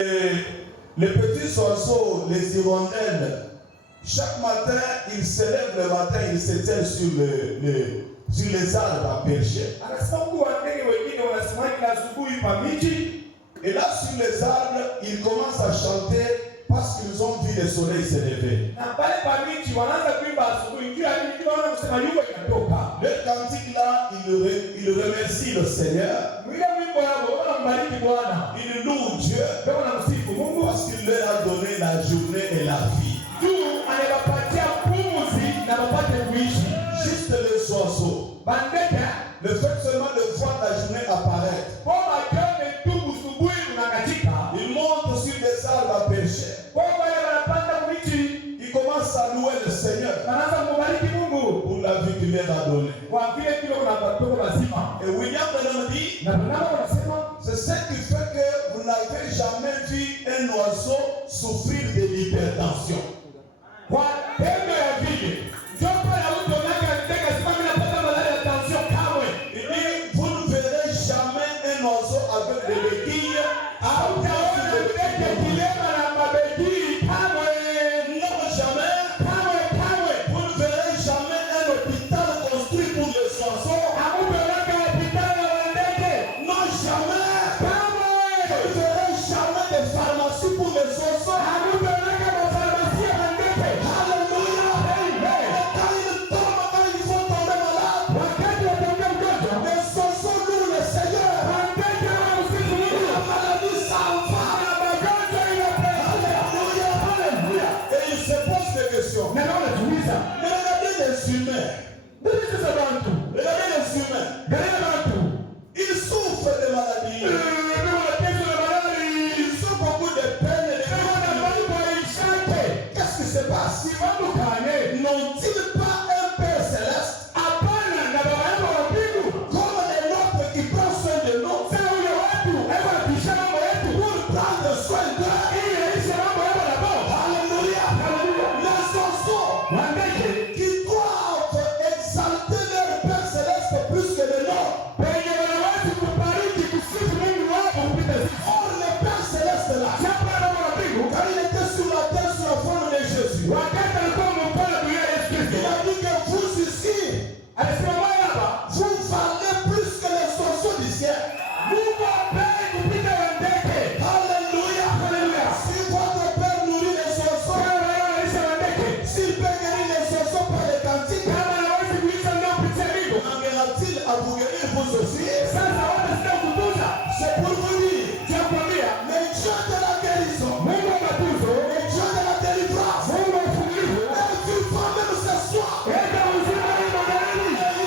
Les petits oiseaux, les hirondelles, chaque matin, ils se lèvent le matin, ils se tiennent sur les arbres à percher. Et là, sur les arbres, ils commencent à chanter parce qu'ils ont vu le soleil se lever. Leur cantique là, ils remercient le Seigneur. Ils louent Dieu parce qu'il leur a donné la journée et la vie. Juste les oiseaux. Le fait seulement de voir la journée apparaître. Ils montent sur des arbres à percher. Ils commencent à louer le Seigneur pour la vie qu'il leur a donnée. Et William Branham dit, c'est ce qui fait que vous n'avez jamais vu un oiseau souffrir de l'hypertension. Il dit, vous ne verrez jamais un oiseau avec des béquilles. Ils souffrent de maladies. Ils souffrent beaucoup de peine. Qu'est-ce qui se passe? N'ont-ils pas un Père céleste comme les nôtres qui prend soin de nous pour prendre soin d'eux? Alléluia. Les oiseaux qui doivent exalter leur Père céleste plus que le nôtre. Or le Père céleste là, quand il était sur la terre sous la forme de Jésus, il a dit que vous ici, vous valez plus que les oiseaux du ciel. Alléluia. Si votre Père nourrit les oiseaux, s'il peut guérir les oiseaux par les cantiques, manquera-t-il à vous guérir vous aussi? C'est pour vous dire, le Dieu de la guérison, le Dieu de la délivrance, est vivant même ce soir. Et il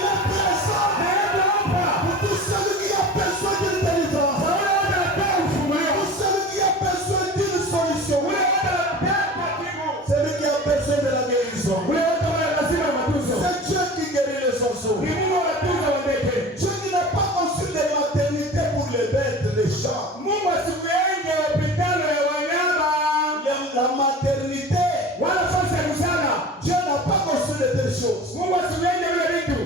est présent pour tout celui qui a besoin d'une délivrance, pour celui qui a besoin d'une solution, celui qui a besoin de la guérison. C'est Dieu qui guérit les oiseaux. Dieu qui n'a pas conçu des maternités pour les bêtes, les champs. La maternité, Dieu n'a pas conçu de telles choses.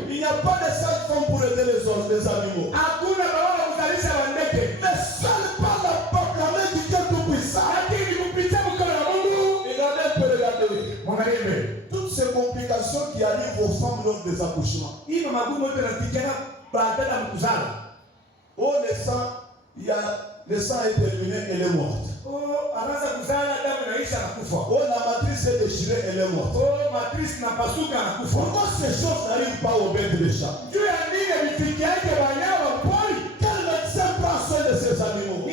Il n'y a pas de sage-femme pour aider les animaux. Mais seul par la proclamée du Dieu tout-puissant. Regardez. Toutes ces complications qui arrivent aux femmes lors des accouchements. Oh, le sang est terminé, elle est morte. Oh, la matrice est déchirée, elle est morte. Pourquoi ces choses n'arrivent pas aux bêtes de chat? Quel médecin prend soin de ces animaux?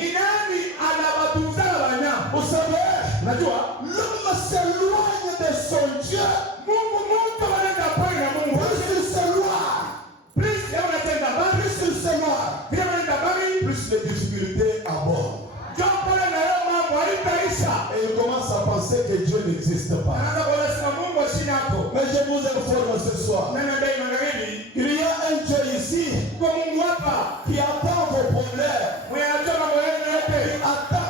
Vous savez, l'homme s'éloigne de son Dieu. Plus les difficultés abordent. Et il commence à penser que Dieu n'existe pas. Mais je vous informe ce soir, il y a un Dieu ici qui attend vos problèmes. Il attend,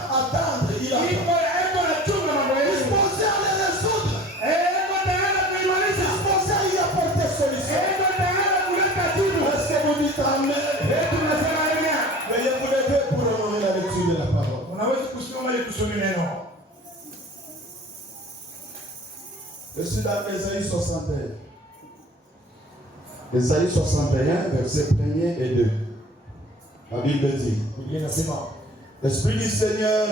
disposé à les résoudre, disposé à y apporter solution. Est-ce que vous dites amen? Veuillez vous lever pour honorer la lecture de la parole. tusome neno. Je suis dans Ésaïe 61. Ésaïe 61, versets 1er et 2. La Bible dit: L'Esprit du Seigneur,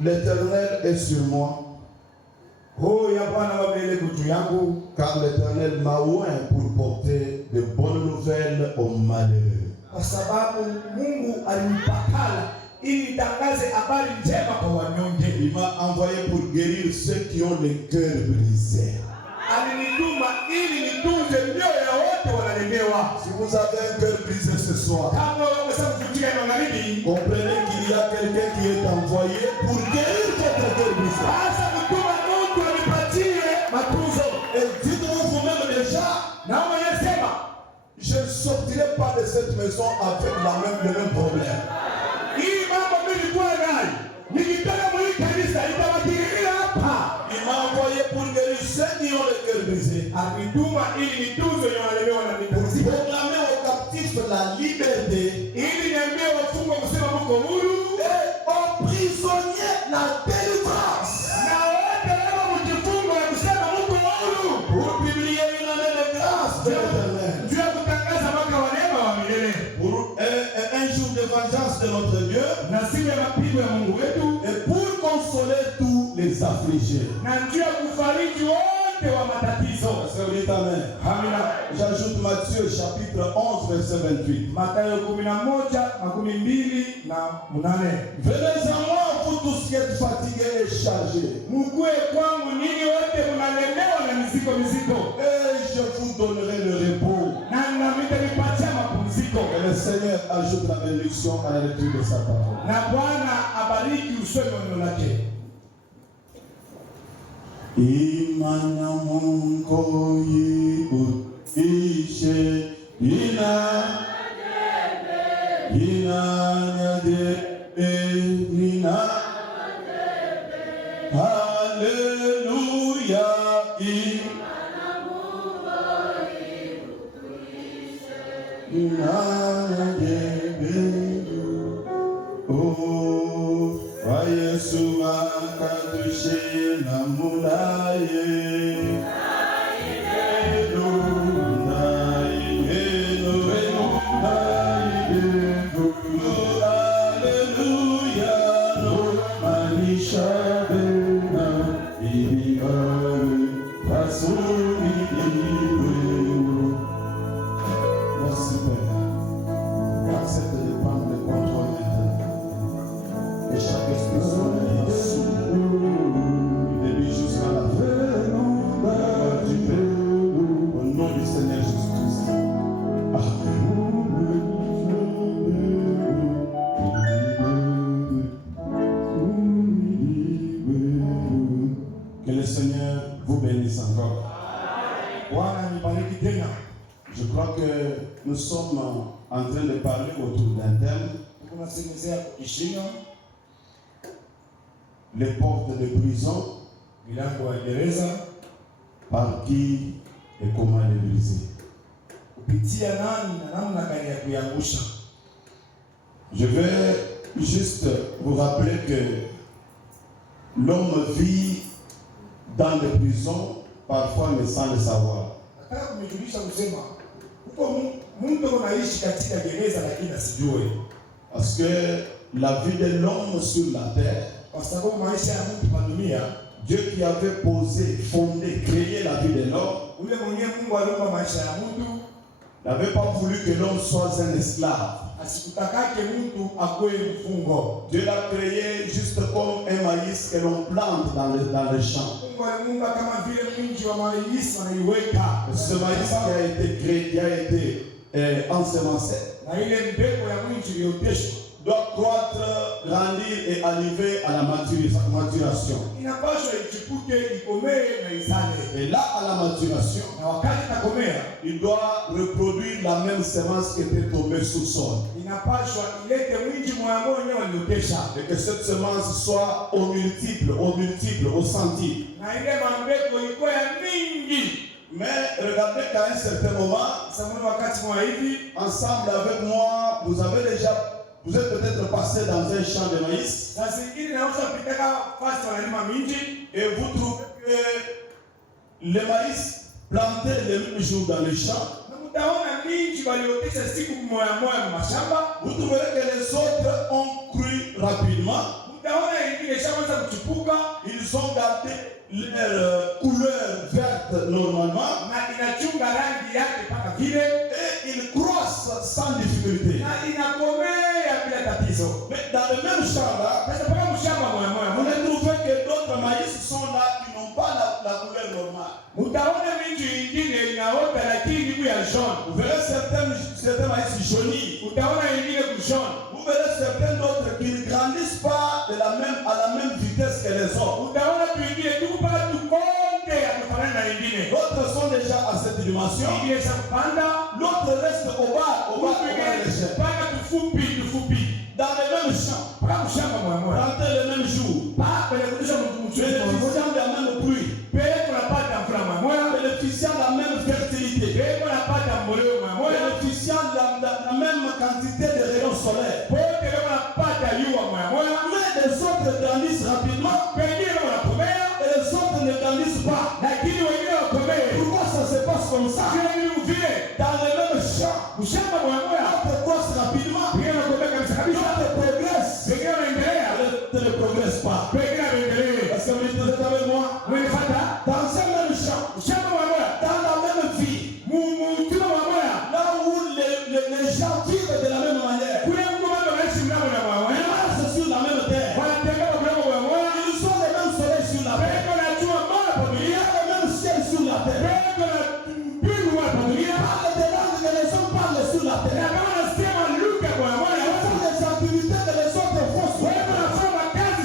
l'Éternel est sur moi. Car l'Éternel m'a oint pour porter de bonnes nouvelles aux malheureux. Il m'a envoyé pour guérir ceux qui ont le cœur brisé. Si vous avez un cœur brisé ce soir, comprenez qu'il y a quelqu'un qui est envoyé pour guérir votre cœur brisé. Et dites-vous vous-même déjà, je ne sortirai pas de cette maison avec le même problème. Il m'a envoyé pour guérir ceux qui ont le cœur brisé. Pour proclamer aux captifs la liberté. Et aux prisonniers la délivrance. Pour publier une année de grâce de l'Éternel. Pour un jour de vengeance de notre Dieu. Et pour consoler tous les affligés. Amen. J'ajoute Matthieu chapitre 11 verset 28. Venez à moi, vous tous qui êtes fatigués et chargés. Et je vous donnerai le repos. Et le Seigneur ajoute la bénédiction à la lecture de sa parole. Imana Mungu ishe ina Hallelujah. Oh, Yesu akatushe na mulaye. Merci Père. Accepte de prendre le contrôle maintenant. Et chaque esprit soit sous de lui jusqu'à la fin. Du Père, au nom du Seigneur Jésus-Christ. Amen. Que le Seigneur vous bénisse encore. Je crois que nous sommes en train de parler autour d'un thème. Les portes de prison. Par qui et comment les briser. Je vais juste vous rappeler que l'homme vit dans les prisons, parfois mais sans le savoir. Parce que la vie de l'homme sur la terre, Dieu qui avait posé, fondé, créé la vie de l'homme, n'avait pas voulu que l'homme soit un esclave. Dieu l'a créé juste comme un maïs que l'on plante dans le champ. Ce maïs qui a été créé, qui a été ensemencé, doit croître, grandir et arriver à la maturation. Et là, à la maturation, il doit reproduire la même semence qui était tombée sous sol. Et que cette semence soit au multiple, au centuple. Mais regardez qu'à un certain moment, ensemble avec moi, vous avez déjà Vous êtes peut-être passé dans un champ de maïs et vous trouvez que le maïs planté le même jour dans le champ, vous trouverez que les autres ont cru rapidement. Ils ont gardé leur couleur verte normalement et ils croissent sans difficulté. Mais dans le même champ là, vous trouvez que d'autres maïs sont là qui n'ont pas la couleur normale. Vous verrez certains maïs jaunis. Vous verrez certains d'autres qui ne grandissent pas à la même vitesse que les autres. D'autres sont déjà à cette dimension. L'autre reste au bas de l'échelle. Dans le même champ, planté le même jour, bénéficiant de la même pluie, bénéficiant de la même fertilité, bénéficiant de la même quantité de rayons solaires. Mais les autres grandissent rapidement et les autres ne grandissent pas. Pourquoi ça se passe comme ça? Dans le même champ, l'autre croissent rapidement, l'autre progresse, l'autre ne progresse pas. Est-ce que vous êtes avec moi? Dans un même champ, dans la même vie, là où les gens vivent de la même manière, ils marchent sur la même terre, ils ont les mêmes soleils sur la terre, il y a le même ciel sur la terre, parlent des langues que les hommes parlent sur la terre, ils font des activités que les autres font sur la terre,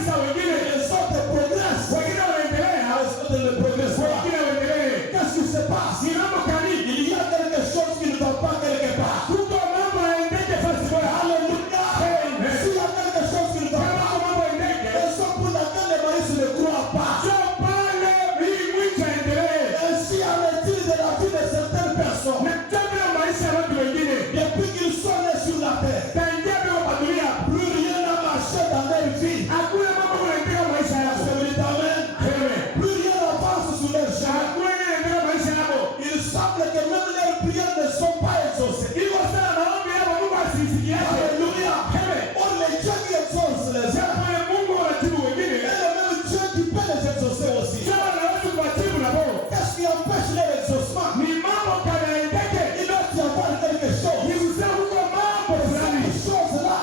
les autres progressent, les autres ne progressent pas. Qu'est-ce qui se passe? Il y a quelque chose qui ne va pas quelque part. Alléluia. S'il y a quelque chose qui ne va pas, raison pour laquelle les maïs ne croient pas. Ainsi en est-il de la vie de certaines personnes. Depuis qu'ils sont nés sur la terre, plus rien n'a marché dans leur vie. Plus rien n'avance sur leur chemin. Il semble que même leurs prières ne sont pas exaucées. Alléluia. Oh, les dieux qui exaucent les uns, et le même Dieu qui peut les exaucer aussi. Qu'est-ce qui empêche leur exaucement? Il doit y avoir quelque chose. Cette chose-là,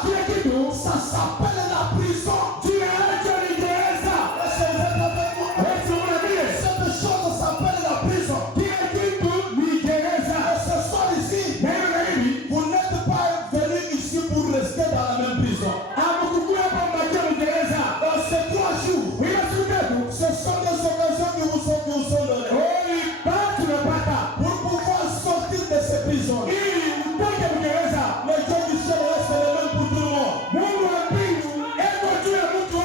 ça s'appelle la prison. Cette chose s'appelle la prison. Ce soir ici, vous n'êtes pas venus ici pour rester dans la même prison. Dans ces 3 jours, ce sont des occasions qui vous sont données pour pouvoir sortir de ces prisons. Le Dieu du ciel reste le même pour tout le monde.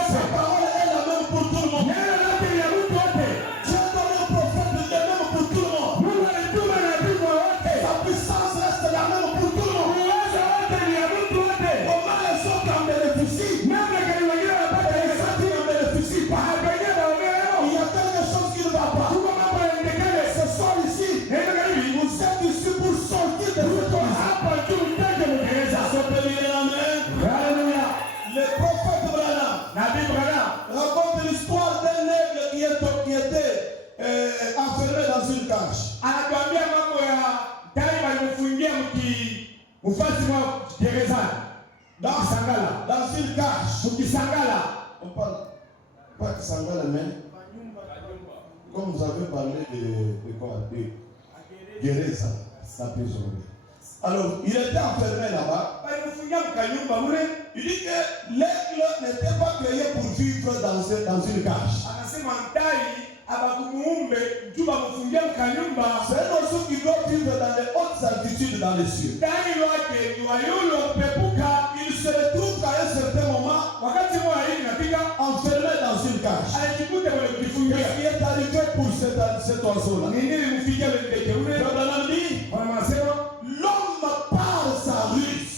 Sa parole est la même pour tout le monde. Dieu donne au prophète le même pour tout le monde. Sa puissance reste la même pour tout le monde. Comment les autres en bénéficient? Les autres en bénéficient pas. Il y a quelque chose qui ne va pas. Ce soir ici, vous êtes ici pour sortir de cette chose. Le prophète Branham raconte l'histoire d'un aigle qui était enfermé dans une cage. Dans une cage. On parle pas de Sangala, mais comme vous avez parlé de quoi? De Gereza, la prison. Alors, il était enfermé là-bas. Il dit que l'aigle n'était pas créé pour vivre dans une cage. C'est un oiseau qui doit vivre dans les hautes altitudes dans les cieux. Il se retrouve à un certain moment enfermé dans une cage. Qu'est-ce qui est arrivé pour cet oiseau-là? L'homme par sa ruse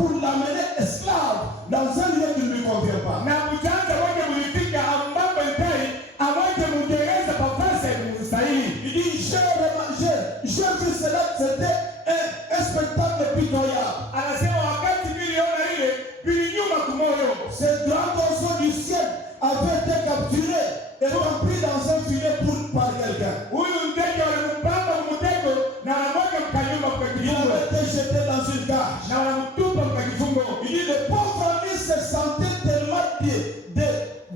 pour l'amener esclave dans un lieu qui ne lui convient pas. Na mjanja wake mlifika ambapo ndai awaje Mwingereza pafasi mstahili. Il dit j'ai vu cela, c'était un spectacle pitoyable. Anasema wakati niliona ile vilinyuma kumoyo. Ce grand oiseau du ciel avait été capturé et pris dans un filet par quelqu'un. Huyu ndege walimpamba mtego na anamwaga mkanyuma kwa Il kifungo. avait été jeté dans une cage. Na wanamtupa kwa kifungo. Il dit le pauvre ami se sentait tellement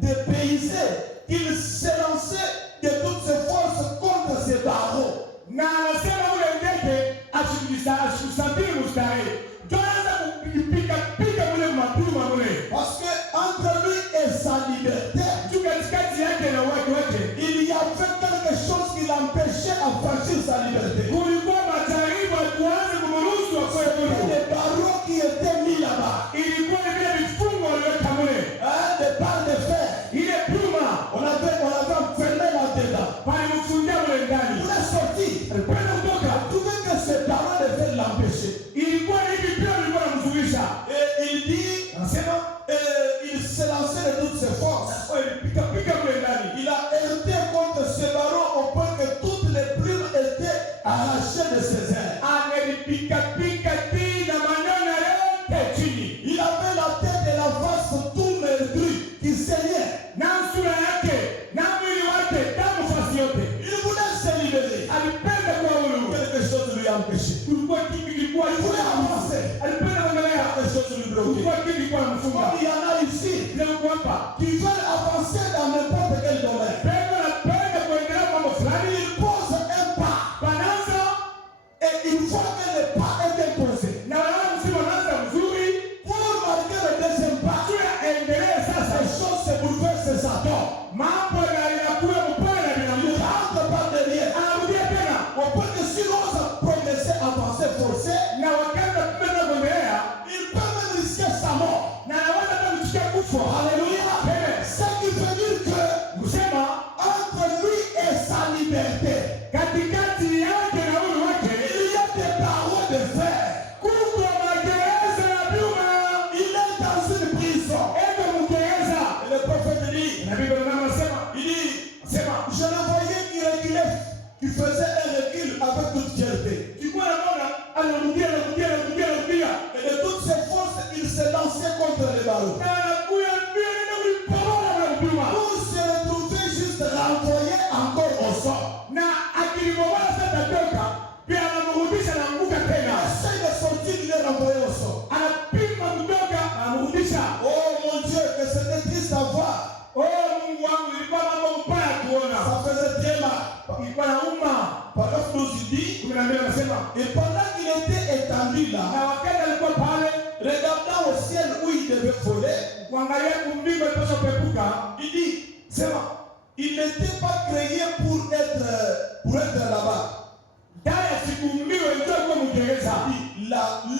dépaysé qu'il s'élançait de toutes ses forces contre ses barreaux. Na anasema ule ndege ashukusambiri mustarehe. Tuanza kupiga mule mapuma mule. Parce que entre lui et sa liberté, katikati yake na watu wake, il y avait quelque chose qui l'empêchait à franchir sa liberté. Kulikuwa majaribu tuanze kumruhusu akwe mule. Des barreaux qui étaient mis là-bas. Ilikuwa ni vile vifungo waliweka mule. Des barres de fer. Ile puma On avait enfermé là-dedans. palimfungia mule ndani. Pour la sortie, Alipenda kutoka. trouvait que ces barreaux devaient l'empêcher. Ilikuwa hivi pia ilikuwa namzuisha. Et il dit, Anasema il s'est lancé de toutes ses forces. pika mule ndani. Il a heurté contre ces barreaux au point que toutes les plumes étaient arrachées de ses ailes. Angelipika na maneno yote chini. Il avait la tête et la face tout meurtrie qui saignait. Na sura yake na mwili wake damu fasi yote. Il voulait se libérer. Alipenda kuwa huru. Quelque chose lui a empêché. Kulikuwa kitu kilikuwa Il voulait avancer. alipenda kuendelea. Quelque chose lui bloquait. Kulikuwa kitu kilikuwa mfunga. Comme il y en a ici Leo hapa qui veulent avancer dans n'importe quel domaine. Petro anapenda kuendelea mambo fulani. Il pose un pas. Banaanza Et une fois que le pas est imposé, na wanaona msimu wanaanza mzuri. pour marquer le deuxième pas, Tuya endelee sasa. les choses se bouleversent et ça tombe. Mambo yanakuwa mpana Il vinaanguka. rentre par derrière. Anarudia tena. Au point que si l'on a progressé, avancer, forcer, Na wakati tunataka kuendelea il peut même risquer sa mort. na anaweza hata kuchukua kufa. Alléluia. Amen. Ce qui veut dire que Kusema entre lui et sa liberté, katikati yake na uhuru wake il y a des barreaux de fer. kuko magereza ya vyuma. Il est dans une prison. Eko mgereza. Et le prophète dit, Na Biblia inasema sema je le voyais qui reculait, qui faisait un recul avec toute fierté. tulikuwa naona anarudia. Et de toutes ses forces, il s'est lancé contre les barreaux. Na anakuya mbio na kulipomoa na vyuma. Pour se retrouver juste renvoyé encore au sol. Na akilipomoa sasa toka pia anamrudisha na nguka Il tena. essaie de sortir, il est renvoyé au sol. Anapima kutoka anamrudisha. Oh mon Dieu, que c'était triste à voir. Oh Mungu wangu, ilikuwa mambo mbaya kuona. Ça faisait très mal. Ilikuwa nauma. Paragraphe 12 il dit, 12 anasema et pendant qu'il était étendu na là, wakati alikuwa pale regardant au ciel où il devait voler, kuangalia kumbingu alipaswa kuepuka, il dit, sema il n'était pas créé pour être là-bas. daya sikumbiwe ndio kwa Mgereza.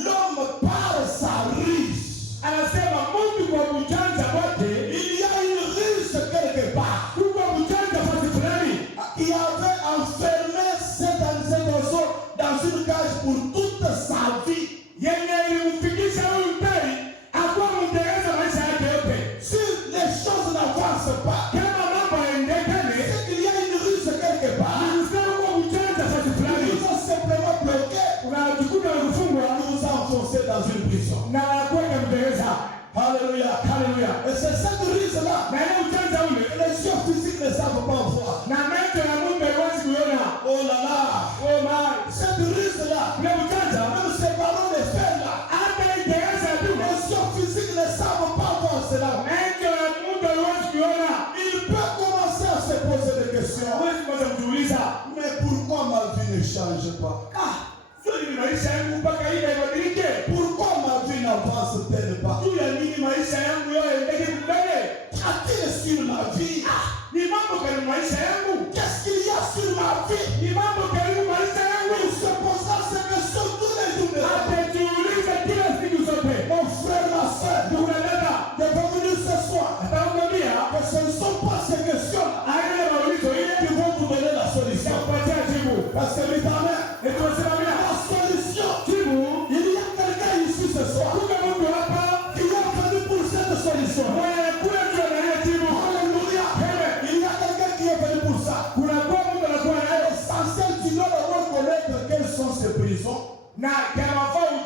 L'homme par sa ruse. Anasema mtu kwa kujanja kwake, Il y a une ruse quelque part kwa kujanja fasi fulani qui avait enfermé cet oiseau dans une cage pour toute sa vie. yenye ilimfikisha huyu mtari akuwa Mgereza maisha yake yote. Si les choses n'avancent pas, Kama mambo yaendekane, c'est qu'il y a une ruse quelque part. unasema kwa kujanja fasi fulani, Ils ont simplement bloqué unajikuta unafungwa pour nous enfoncer dans une prison. na kuweka Mgereza. Alléluia. Haleluya. Et c'est cette ruse-là. Na ile ujanja ule Les yeux physiques ne savent pas voir. na macho ya Mungu haiwezi kuona. Oh là là. Oh my. Cette ruse-là, Ule ujanja même ces ballons de fer-là, hata Mgereza tu. les yeux physiques ne savent pas voir cela. Macho ya Mungu haiwezi kuona. Il peut commencer à se poser des questions. Hawezi kuanza kujiuliza, Mais pourquoi ma vie ne change pas? sio ni maisha yangu mpaka hivi ibadilike? Pourquoi ma vie n'avance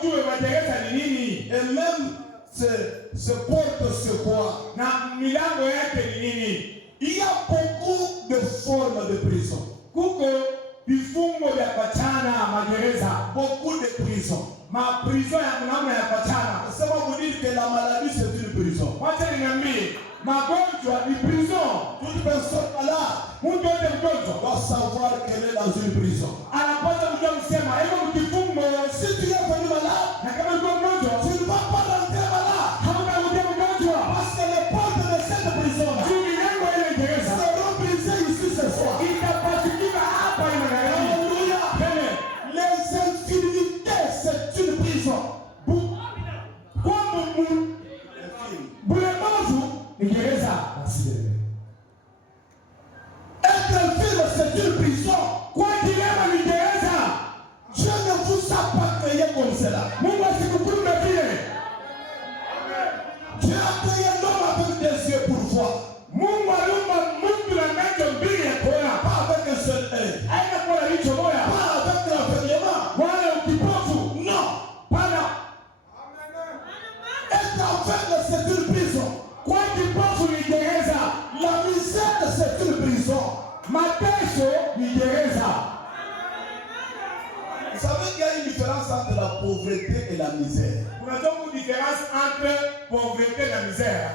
ujue magereza ni nini. Et même ce porte c'est quoi? Na milango yake ni nini. Il y a beaucoup de formes de prison. Kuko vifungo vya pachana magereza. Beaucoup de prisons. Ma prison ya namna ya pachana. Ça va vous dire que la maladie c'est une prison. Wacha niambie, magonjwa ni prison. Toute personne malade Mtu yote mgonjwa doit savoir qu'elle est dans une prison. anapaswa kujua kusema hivyo mkifungo. Si tu es venu malade, Na kama uko mgonjwa, tu ne vas pas rentrer malade. hautakuja mgonjwa. Parce que les portes de cette prison-là Juu milango ile gereza seront brisées ici ce soir. itapasuka hapa inaangalia. Alléluia. Amen. Les infirmités, c'est une prison. Kwamba bulemavu ni gereza. Être infirme, c'est une prison. Kwa kilema ni gereza. Dieu ne vous a pas créé comme cela. Mungu asikukumbe vile. Dieu a créé l'homme avec des yeux pour voir, Mungu aliumba mtu na macho mbili ya kuona. pas avec un seul œil, Haina kuwa licho moja. pas avec l'enfermement. Wala ukipofu. Non. Pana. Être aveugle, c'est une prison. Kwa kipofu ni gereza. La misère, c'est une prison. Mateso ni gereza. Vous savez qu'il y a une différence entre la pauvreté et la misère. Unajua kuna différence entre pauvreté na misère.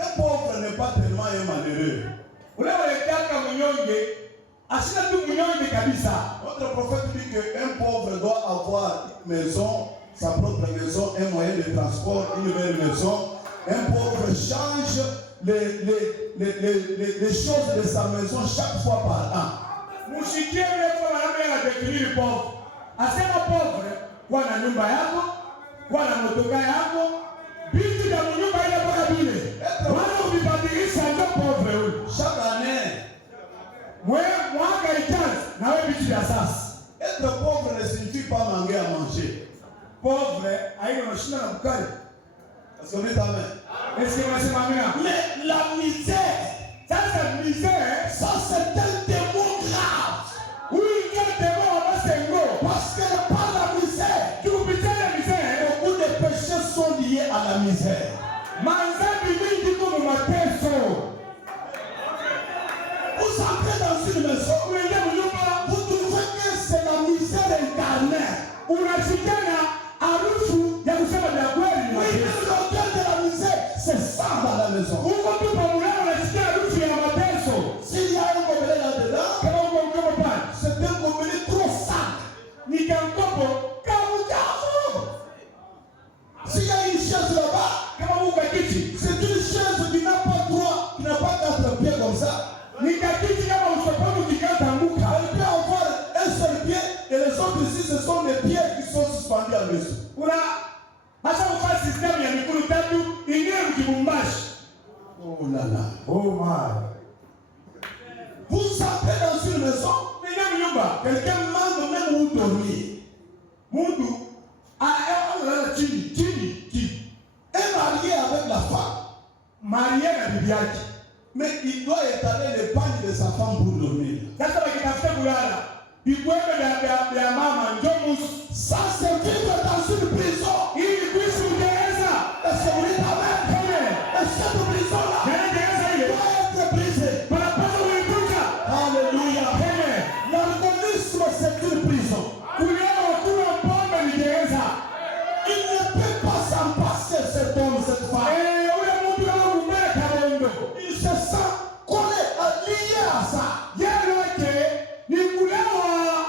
Un pauvre n'est pas tellement un malheureux. Ule waletaka mnyonge, asina tu mnyonge kabisa. Notre prophète dit qu'un pauvre doit avoir une maison, sa propre maison, un moyen de transport, une belle maison. Un pauvre change les choses de sa maison chaque fois par an. Mushikie ule kwa wanaume anadefiniri pauvre. Asema pauvre, kuwa na nyumba yako, kuwa na motoka yako, vitu vya nyumba ile mpaka vile. Wala ukibadilisha ndio pauvre huyo. Chaque année, Mwaka ijazo na wewe vitu vya sasa. être pauvre ne signifie pas manquer à manger. Pauvre haina unashinda na bukari. Est-ce qu'on est amen? Est-ce que unasema amina? Mais la misère, Sasa misère, ça c'est un démon grave. huyu ndio demo wa masengo. Parce que par la misère, Tukupitia na misère, beaucoup de péchés sont liés à la misère. manzabi mingi kwa mateso. Vous entrez dans une maison, Unaingia mnyumba, vous trouvez que c'est la misère incarnée. unashikana harufu ya kusema vya kweli. Oui, l'odeur de la misère, c'est ça dans la maison. Uko tu kwa mlango unasikia harufu ya mateso. S'il y a un gobelet là-dedans, Kama uko mkopo pale, c'est un gobelet trop sale. ni kamkopo kama uchafu. S'il y a une chaise là-bas, Kama uko kiti, c'est une chaise qui n'a pas droit, qui n'a pas quatre pieds comme ça. ni kakiti kama usopamu kikatambuka. Elle peut avoir un seul pied et les autres ici, ce sont les pieds qui sont suspendus à l'eau. Una hata ufanye system ya mikono tatu ingine mkibumbashi. Oh là là. Oh my. Vous entrez dans une maison, Nina mnyumba, quelqu'un demande même où dormir. mundu analala chini. Un marié avec la femme, Maria na bibi yake. mais il doit étaler le pagne de sa femme pour dormir. Sasa wakitafuta kulala, vikwembe vya mama njomus. Ça, c'est vivre dans une prison. Ili kuishi Uingereza. Est-ce que vous dites amen? Amen. Et cette prison-là Na Uingereza ile doit être brisée. wanapaswa kuitunza. Alléluia. Amen. L'alcoolisme, c'est une prison. Kulewa kunywa pombe ni gereza. Il ne peut pas s'en passer, cet homme, cette femme. Ule mtu kama kumea kabondo. Il se sent collé, lié à ça. Yeye yake ni kulewa.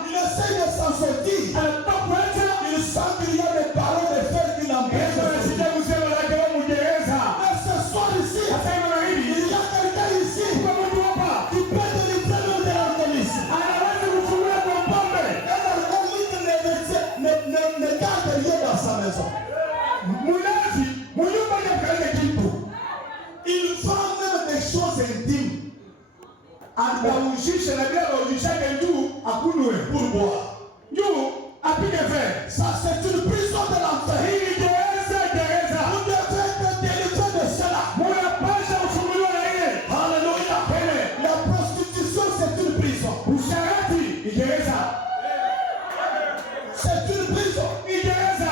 Il essaie de s'en sortir. Anapokuacha Il sent qu'il y a des paroles de fer qui l'empêchent de sortir. anashinda kusema lake wa Uingereza. Mais ce soir ici, Hata hivi na hivi. il y a quelqu'un ici Kwa mtu hapa qui peut délivrer l'homme de l'alcoolisme. anaweza kufungua kwa pombe. Un alcoolique ne garde rien dans sa maison. Munazi, mnyumba ya kale kitu. Il vend même des choses intimes Anaujisha na bila ujisha tu akunwe. pour boire. Juu apige fe. Ça, c'est une prison de l'enfer. Hii ni gereza. Vous devez être délivré de cela. Munapasha kufunguliwa na ile. Alléluia. Amen. La prostitution, c'est une prison. Usharati ni gereza. C'est une prison. Ni gereza.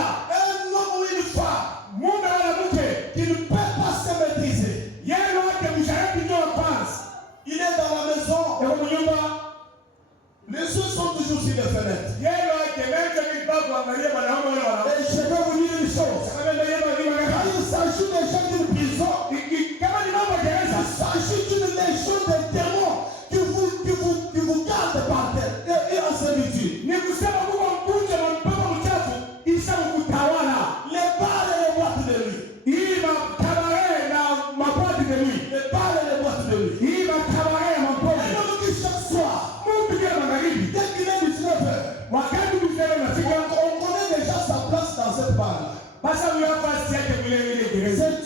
C'est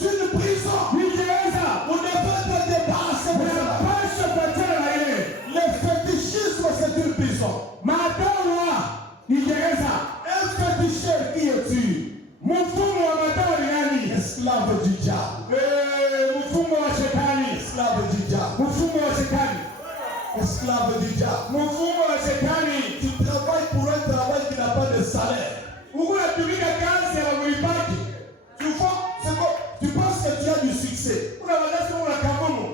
une prison. Vous devez être débarrassé de cela. Le fétichisme, c'est une prison. Un féticheur qui est tué. Esclave du diable. Esclave du diable. Esclave du diable. Tu travailles pour un travail qui n'a pas de salaire. Tu penses que tu as du succès.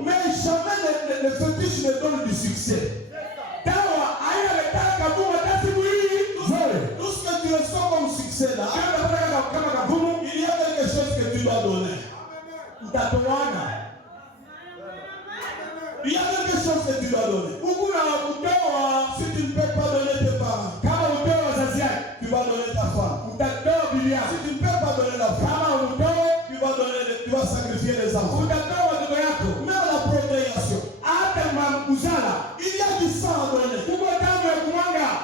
Mais jamais le fétiche ne donne du succès. Tout ce que tu reçois comme succès là, il y a quelque chose que tu dois donner. Il y a quelque chose que tu dois donner. Si tu ne peux pas donner tes parents, tu vas donner ta femme. Si tu ne peux pas donner la femme, tu vas sacrifier les enfants. Mais à la procréation, il y a du sang à donner.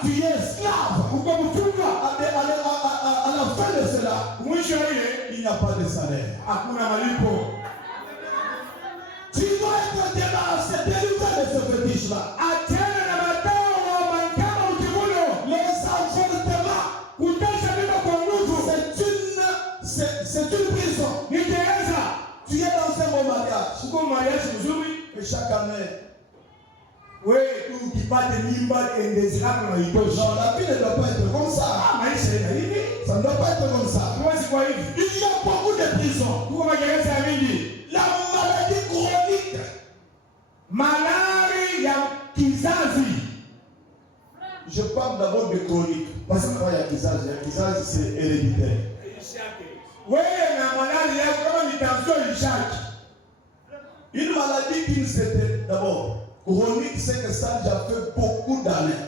Tu es esclave. À la fin de cela, il n'y a pas de salaire. Tu dois être débarrassé, délivré de ce fétiche-là. Les enfantements, c'est une prison. Tu es dans un bon mariage. Et chaque année, non, la vie ne doit pas être comme ça. Ça ne doit pas être comme ça. Il y a beaucoup de prisons. La maladie chronique. Je parle d'abord de chronique. Parce que il y a kizazi. Le kizazi, c'est héréditaire. Une maladie qui s'était d'abord chronique, c'est que ça a déjà fait beaucoup d'années.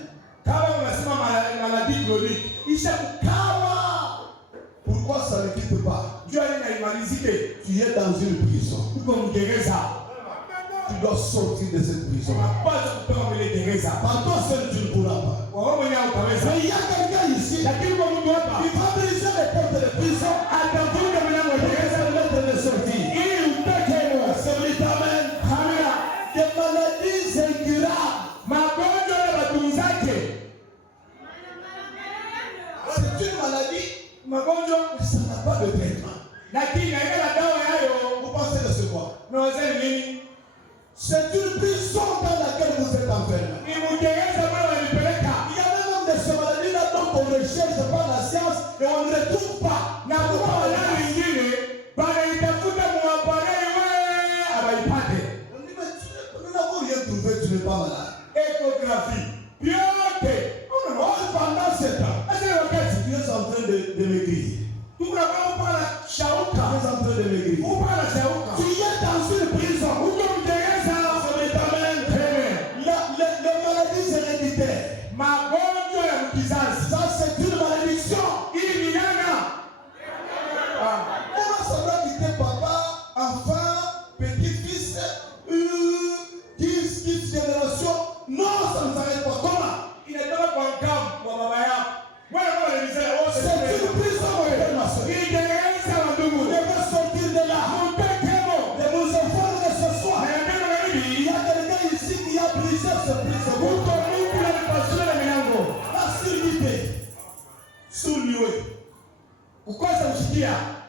Pourquoi ça ne quitte pas? Tu es dans une prison. Tu dois sortir de cette prison. Par toi seul, tu ne pourras pas. Mais il y a quelqu'un ici qui va briser les portes de prison. De sortir. C'est amen. Des maladies incurables. C'est une maladie. Ça n'a pas de traitement. Vous pensez de ce quoi? C'est une prison dans laquelle vous êtes enfermé. Il y a même de ces maladies-là dont on recherche par la science et on ne les trouve pas. On dit, mais nous n'avons rien trouvé, tu n'es pas malade. Échographie. Pendant 7 ans, tu es en train de maigrir. Tu es en train de maigrir. Tu es dans une prison. Les maladies héréditaires. Ça, c'est une malédiction. Comment ça doit quitter papa, enfant, petit-fils, 10 générations? Non, ça ne s'arrête pas. Comment? C'est une prison, ma soeur. Vous devez sortir de là. Et vous informer ce soir. Il y a quelqu'un ici qui a brisé ce prison. La surdité. Sournioué.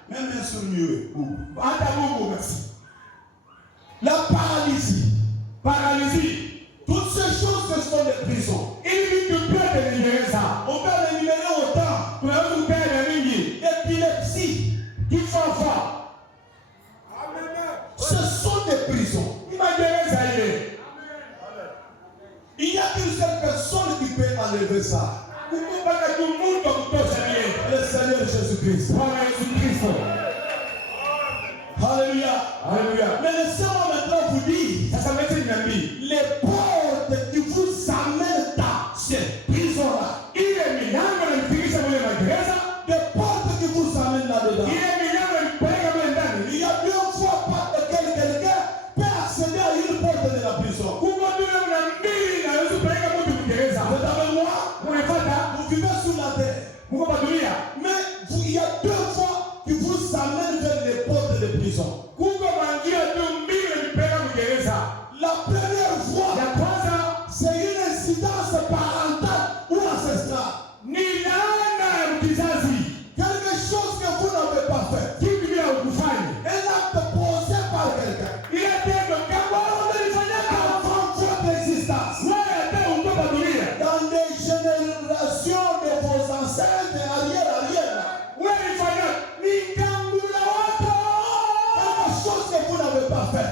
Même un sournioué. La paralysie. Toutes ces choses, ce sont des prisons. On peut les libérer autant. Épilepsie. Ce sont des prisons. Il n'y a qu'une seule personne qui peut enlever ça. Le Seigneur Jésus-Christ. Alléluia. Mais laissez-moi maintenant vous dire, les portes qui vous amènent dans cette prison-là, des portes qui vous amènent là-dedans, il y a 2 fois par lequel quelqu'un peut accéder à une porte de la prison. Vous êtes avec moi? Vous vivez sous la terre. Mais il y a 2 fois qui vous prison. La première fois, c'est une incidence parentale ou ancestrale. Quelque chose que vous n'avez pas fait. Un acte posé par quelqu'un. Avant votre existence. Dans les générations de vos ancêtres et arrière. Quelque chose que vous n'avez pas fait.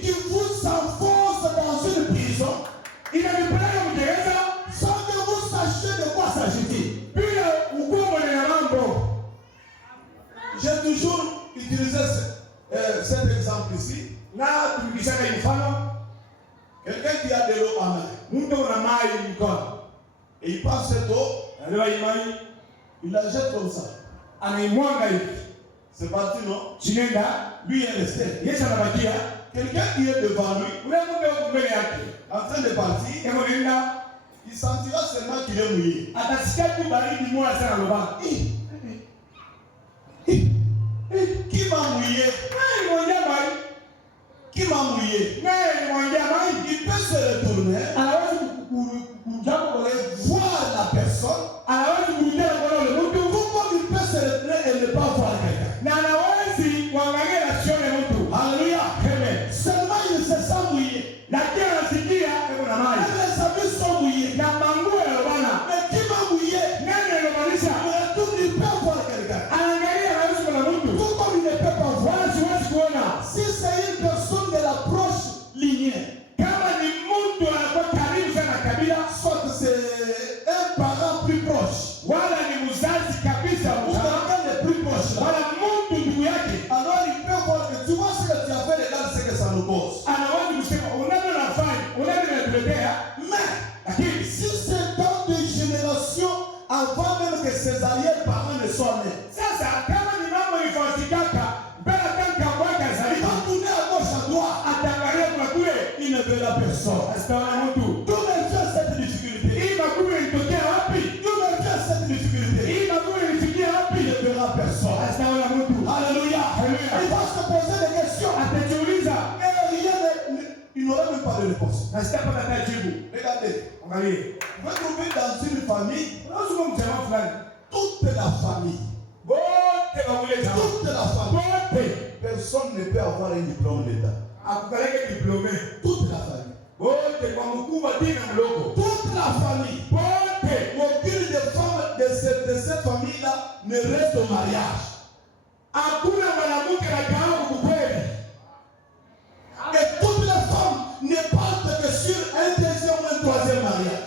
Qui vous enfonce dans une prison. Sans que vous sachiez de quoi s'agit-il. J'ai toujours utilisé cet exemple ici. Quelqu'un qui a de l'eau à main. Et il passe cette eau. Il la jette comme ça. C'est parti, non? Lui est resté. Quelqu'un qui est devant lui, en train de partir, il sentira seulement qu'il est mouillé. Qui m'a mouillé? Qui m'a mouillé? Il peut se retourner, voir la personne. Pourquoi il peut se retourner et ne pas voir quelqu'un? Alléluia. Seulement il se sent mouillé. Même les amis sont mouillés. Mais qui m'a mouillé? Il peut voir quelqu'un. Pourquoi il ne peut pas voir? Si c'est une personne de la proche lignée, soit c'est un parent plus proche, ou quelqu'un de plus proche là. Alors il peut voir que tu vois ce que tu as fait, regarde ce que ça nous cause. Mais si c'est dans des générations avant même que ses arrière-parents ne soient nés, il va tourner à gauche à droite, il ne verra personne. D'où me vient cette difficulté? D'où me vient cette difficulté? Il ne verra personne. Alléluia. Il va se poser des questions. Et il n'aura même pas de réponse. Regardez. Vous pouvez trouver dans une famille, toute la famille, personne ne peut avoir un diplôme d'État. Toute la famille. Toute la famille. Aucune des femmes de cette famille-là ne reste au mariage. Et toutes les femmes ne partent que sur un deuxième ou un troisième mariage.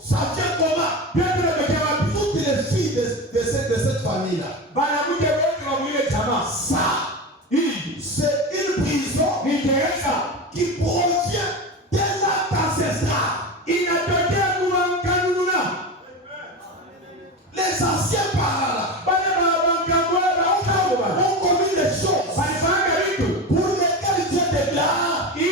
Ça vient comment? Toutes les filles de cette famille-là. Ça, c'est une prison qui provient d'un acte ancestral. Les anciens parents ont commis des choses pour lesquelles Dieu déclare que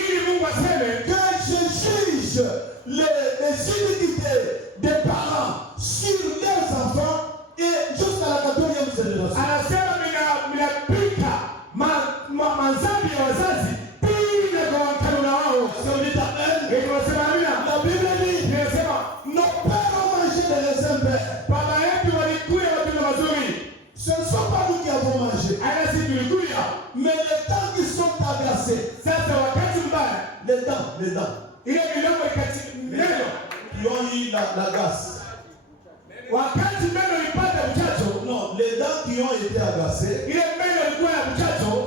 je juge les iniquités des parents sur leurs enfants et jusqu'à la 4e génération. La Bible dit, nos pères ont mangé des raisins verts. Ce ne sont pas nous qui avons mangé, mais les dents qui sont agressées. Les dents. Qui ont eu la glace. Non, les dents qui ont été agacées,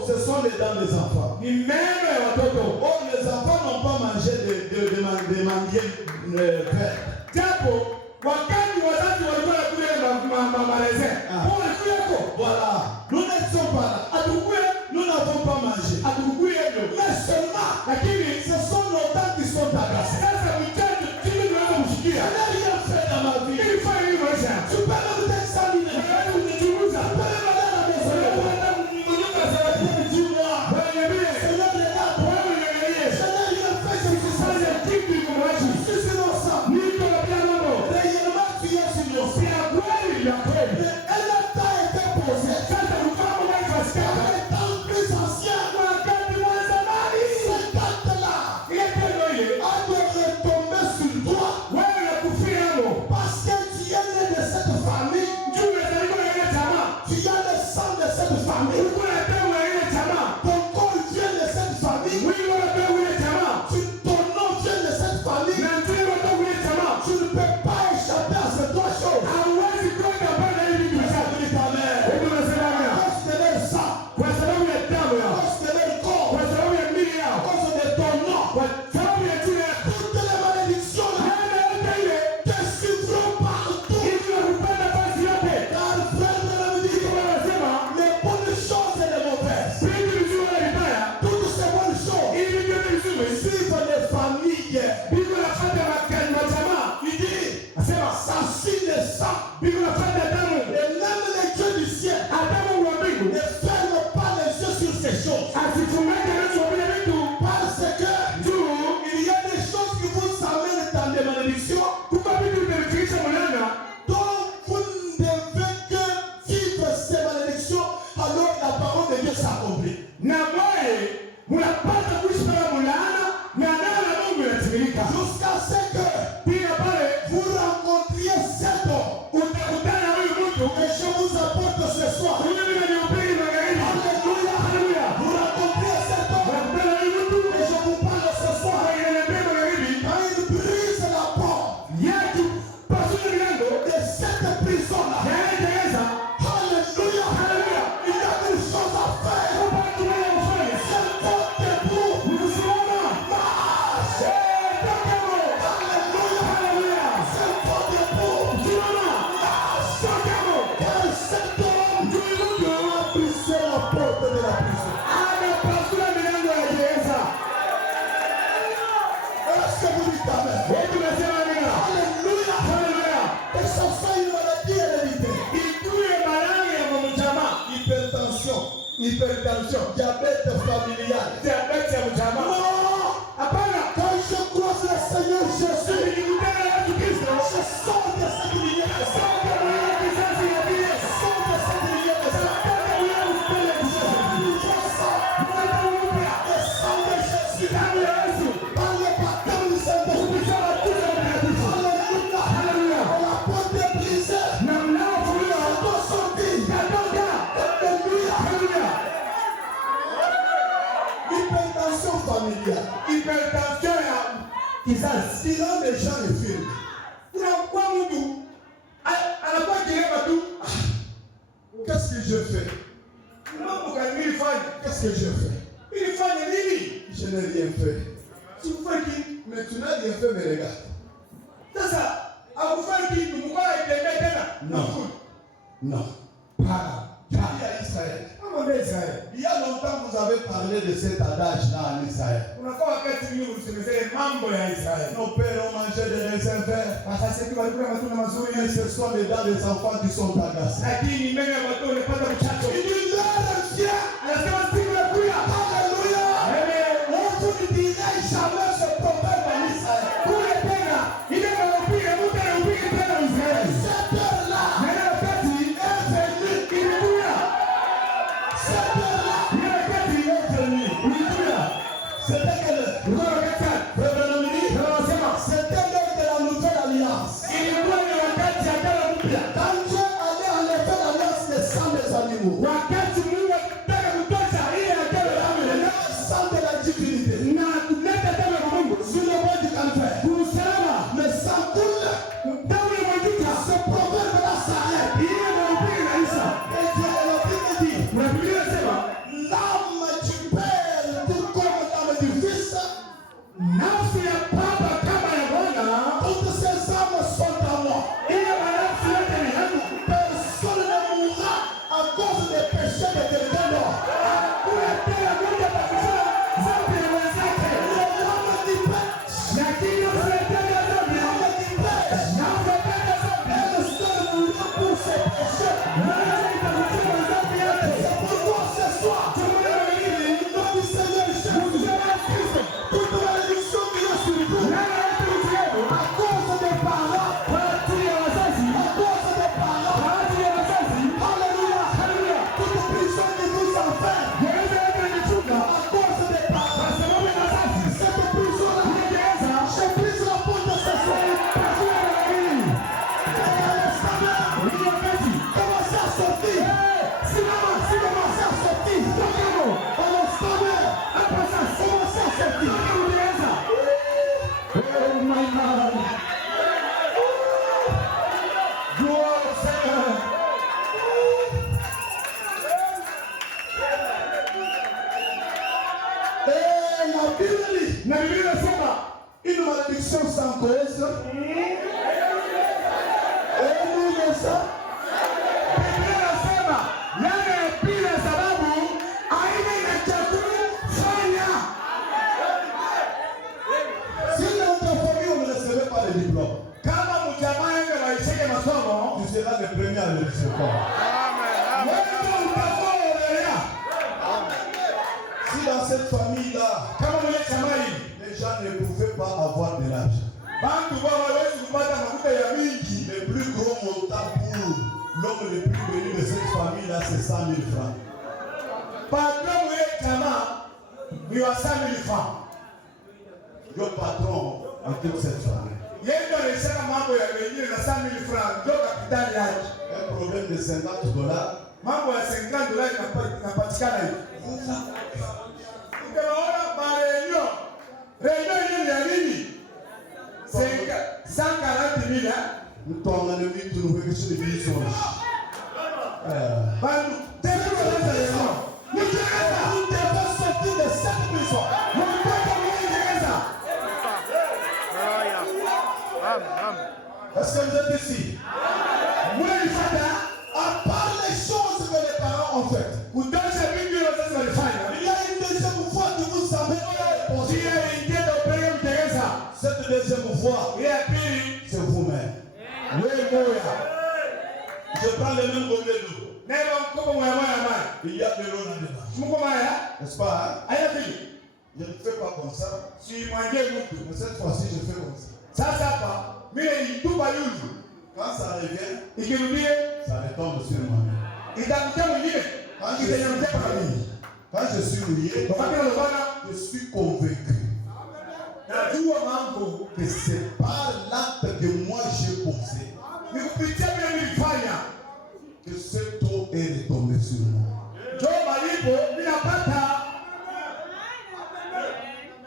ce sont les dents des enfants. Oh, les enfants n'ont pas mangé de manguiers verts. Voilà, nous n'étions pas là. Nous n'avons pas mangé. Mais seulement, ce sont nos dents qui sont agacées. Je n'ai rien fait dans ma vie. Tu peux même t'examiner. Tu peux même aller à la maison. Dis-moi, Seigneur, regarde-moi. Je n'ai rien fait, je suis innocent. Regarde-moi. jusqu'à ce que vous rencontriez cet homme. Et je vous apporte ce soir. Alléluia. Vous rencontrez cet homme. Et je vous parle ce soir. Quand il brise la porte de cette prison-là. Alléluia. Il y a des choses à faire. C'est votre debout. Marche. Alléluia. C'est votre debout. Marche. Car cet homme a brisé la porte de la prison. Est-ce que vous dites amen? Alléluia. Et ça, c'est une maladie héréditaire. Hypertension, diabète familial. Non. Quand je croise le Seigneur Jésus, je sors de cette lumière. Je sors de cette lumière. Je sors de Jésus. Par le baptême du Saint-Esprit. Alléluia. La porte est brisée. Je dois sortir. Alléluia. Hypertension familiale. Il rend les gens les films. Qu'est-ce que je fais? Qu'est-ce que je fais? Je n'ai rien fait. Mais tu n'as rien fait, mais regarde. Non. Il y a longtemps vous avez parlé de cet adage-là en Israël. Nos pères ont mangé des raisins verts. Et ce sont les dents des enfants qui sont agacés. Il dit leur ancien. Alléluia. On vous ne dirait jamais ce prophète en Israël. Cette heure-là est venue. Cette heure-là est venue. C'était quelle heure? C'était l'heure de la nouvelle alliance. Quand Dieu allait enlever l'alliance des sangs des animaux. Le sang de la divinité. Sur le bois du calvaire. Le sang coule. Ce proverbe-là s'arrête. Et Dieu le dit. L'âme du Père tout comme l'âme du Fils. Toutes ces âmes sont à moi. Personne ne mourra à cause des péchés de quelqu'un d'autre. L'âme du Père. Elle seule mourra pour ses péchés. C'est pourquoi ce soir, au nom du Seigneur Jésus, toute malédiction qui est sur vous, à cause des parents, alléluia, toute prison qui vous enferme, à cause des parents, cette prison-là, je brise la porte de ce soir. Commencez à sortir. Commencez à sortir. Commencez à sortir. Oh my God. Gloire au Seigneur. Et la Bible dit, une malédiction sans cause. Et nous le savons. Si dans ta famille on ne recevait pas le diplôme, tu seras le premier à le recevoir. Si dans cette famille-là, les gens ne pouvaient pas avoir de l'argent, le plus gros montant pour l'homme le plus venu de cette famille-là, c'est 100 000 francs. Le patron, en toute cette famille. Yeye alisema mambo ya wengine na 100,000 francs ndio kapitali yake. Un problème de $50. Mambo ya $50 inapatikana hivi. Ukiona marenyo yenyewe ya nini? 140,000 Mtonga ni vitu ni weke chini vitu. Bandu tena wanaanza leo. Nikianza utapata sorti de 7,000. Mpaka mwingeza. Est-ce que vous êtes ici? Moi il faut À part les choses que les parents ont faites, kutosha vingi wazazi walifanya. il y a une deuxième fois que vous savez Pia ingine upeleke mtegeza. cette deuxième fois, Ya pili c'est vous-même. wewe moya. Je prends le même gobelet. Neno mkopo moya moya. Il y a de l'eau là-dedans. Mko moya? N'est-ce pas? Aya pili. Je ne fais pas comme ça. Si mwangie mtu. Mais cette fois-ci, je fais comme ça. Sasa hapa mimi nitupa yulu. Quand ça revient, Ikirudie ça retombe sur moi-même. itakuja mwingine. Itanyamzia kwa mimi. Quand je suis lié, Wakati unabana je suis convaincu najua mambo que c'est par l'acte que moi j'ai posé ni kupitia vile nilifanya. que cette eau est retombée sur moi. Ndio malipo ninapata.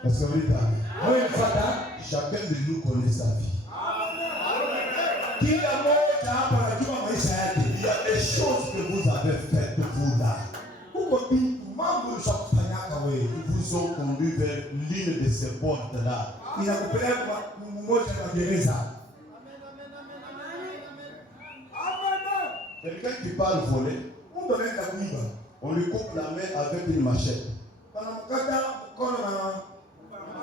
Parce que Wewe mfata chacun de nous connaît sa vie. kila mmoja hapa anajua maisha yake. Il y a des choses que vous avez faites vous là. Huko mambo ushakufanyaka wewe. Ils vous ont conduit vers l'une de ces portes là. Inakupeleka mmoja wa gereza. Quelqu'un qui parle voler, Mungu anaenda kuiba. on lui coupe la main avec une machette. Wanamkata mkono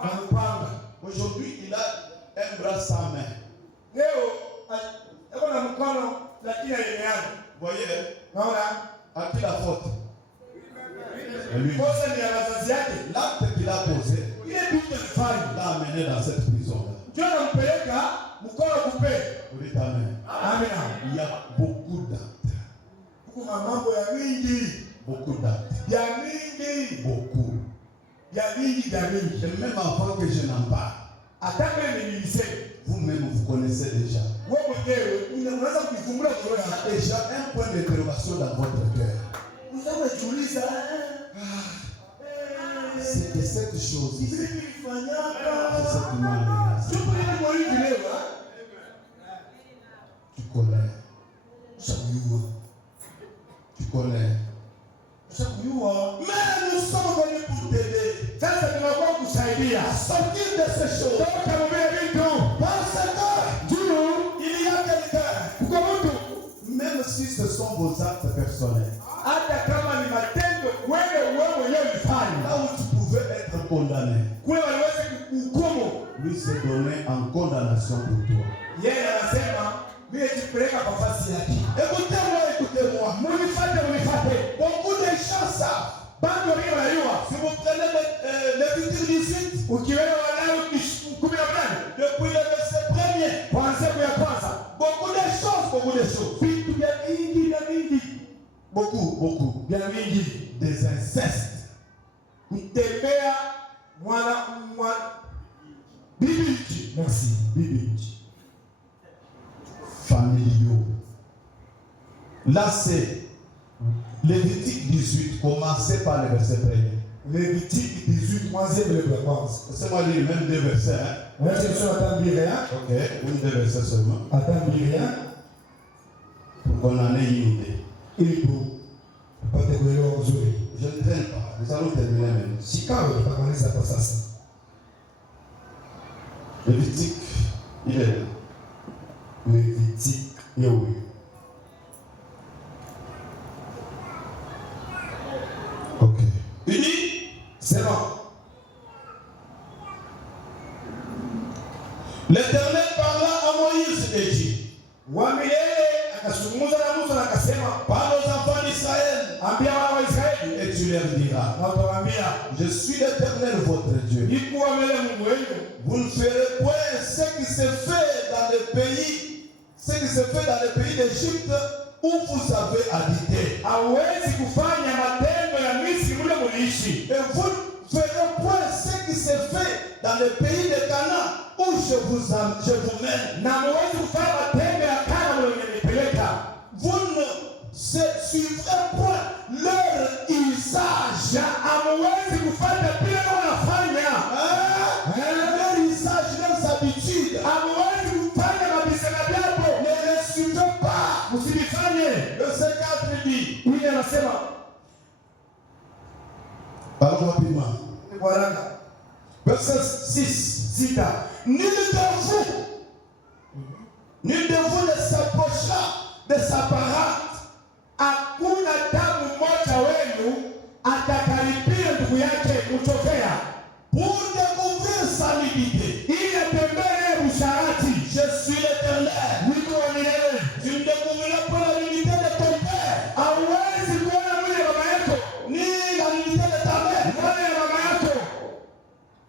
na mpanga. Aujourd'hui, il a un bras sans main. Leo ako na mkono lakini haimeana. Voyez, Naona à qui la faute? Lui. kosa ni ya wazazi yake. L'acte qu'il a posé Ile bitu alifanya l'a amené dans cette prison-là. ndio anampeleka mkono kupe. Vous dites amen. Amina. Il y a beaucoup d'actes. Kuna mambo ya mingi, Beaucoup d'actes. ya mingi, Beaucoup. ya mingi, ya mingi. Et même avant que je n'en parle, Hata kama nilisema vous-même vous connaissez déjà. wewe mwenyewe unaweza kuifungua roho Il y yako. a déjà un point d'interrogation dans votre cœur. Unaweza kujiuliza C'est que cette chose, hivi c'est nilifanyaka. cette manière. Tupo ile kwa hivi leo. Tu connais. Ushakujua. Tu connais. Ushakujua. Mais nous sommes venus pour t'aider. Sasa tunakuwa kusaidia. Sortir de ces choses. Toka mbele vitu. Parce que Dieu, il y a quelqu'un. Kwa mtu, Même si ce sont vos actes personnels, hata kama ni matendo wewe mwenyewe ulifanya. là où tu pouvais être condamné, Kule waliweza kuhukumu. lui s'est donné en condamnation pour toi. Yeye anasema mimi nijipeleka kwa nafasi yake. Écoutez-moi. Munifate. Beaucoup de gens savent. Bado wengine wanajua. Si vous prenez Lévitique 18, ukiona Walawi 18, depuis le verset 1er, kuanzia ya kwanza. Beaucoup de choses. Vitu vya mingi. Beaucoup. Vya mingi. Des incestes. Kutembea mwana bibi. Merci. Bibi. Familiaux. Là, c'est Lévitique 18, commencez par le verset 1er. Lévitique 18, troisième le kwanza. Laissez-moi lire même deux versets. Hein? Unaweza kusoma hata Biblia. Ok, deux versets seulement. Hata Biblia. Pour qu'on en ait une idée. Ili tupate kuelewa vizuri. Je ne traîne pas, nous allons terminer maintenant. Sikawe tutamaliza kwa sasa. Lévitique, il est là. Lévitique yewe. Ok. Il dit, C'est bon. l'Éternel parla à Moïse et dit, Wa milele akazungumza na Musa na akasema, parle aux enfants d'Israël ambia wana wa Israeli et tu leur diras, na utawaambia, je suis l'Éternel votre Dieu. nikuwa mbele ya Mungu wenu. Vous ne ferez point ce qui se fait dans le pays d'Égypte où vous avez habité. Hawezi kufanya matendo ya Misri mule muliishi. Et vous ne ferez point ce qui se fait dans le pays de Canaan où je vous mène. Vous ne suivrez point leur usage. Leur usage, leurs habitudes. Ne les suivez pas. Verset 4 dit. Parlons rapidement. Verset 6. Nul de vous ne s'approchera de sa parente. Hakuna damu mmoja wenu atakaribia ndugu yake kutokea pour découvrir sa nudité. Ili atembee usharati. Je suis l'Éternel. Niko milele. Tu ne découvriras pas la nudité de ton père. Hauwezi kuona mwili wa baba yako ni la nudité de ta mère. Mwili wa mama yako.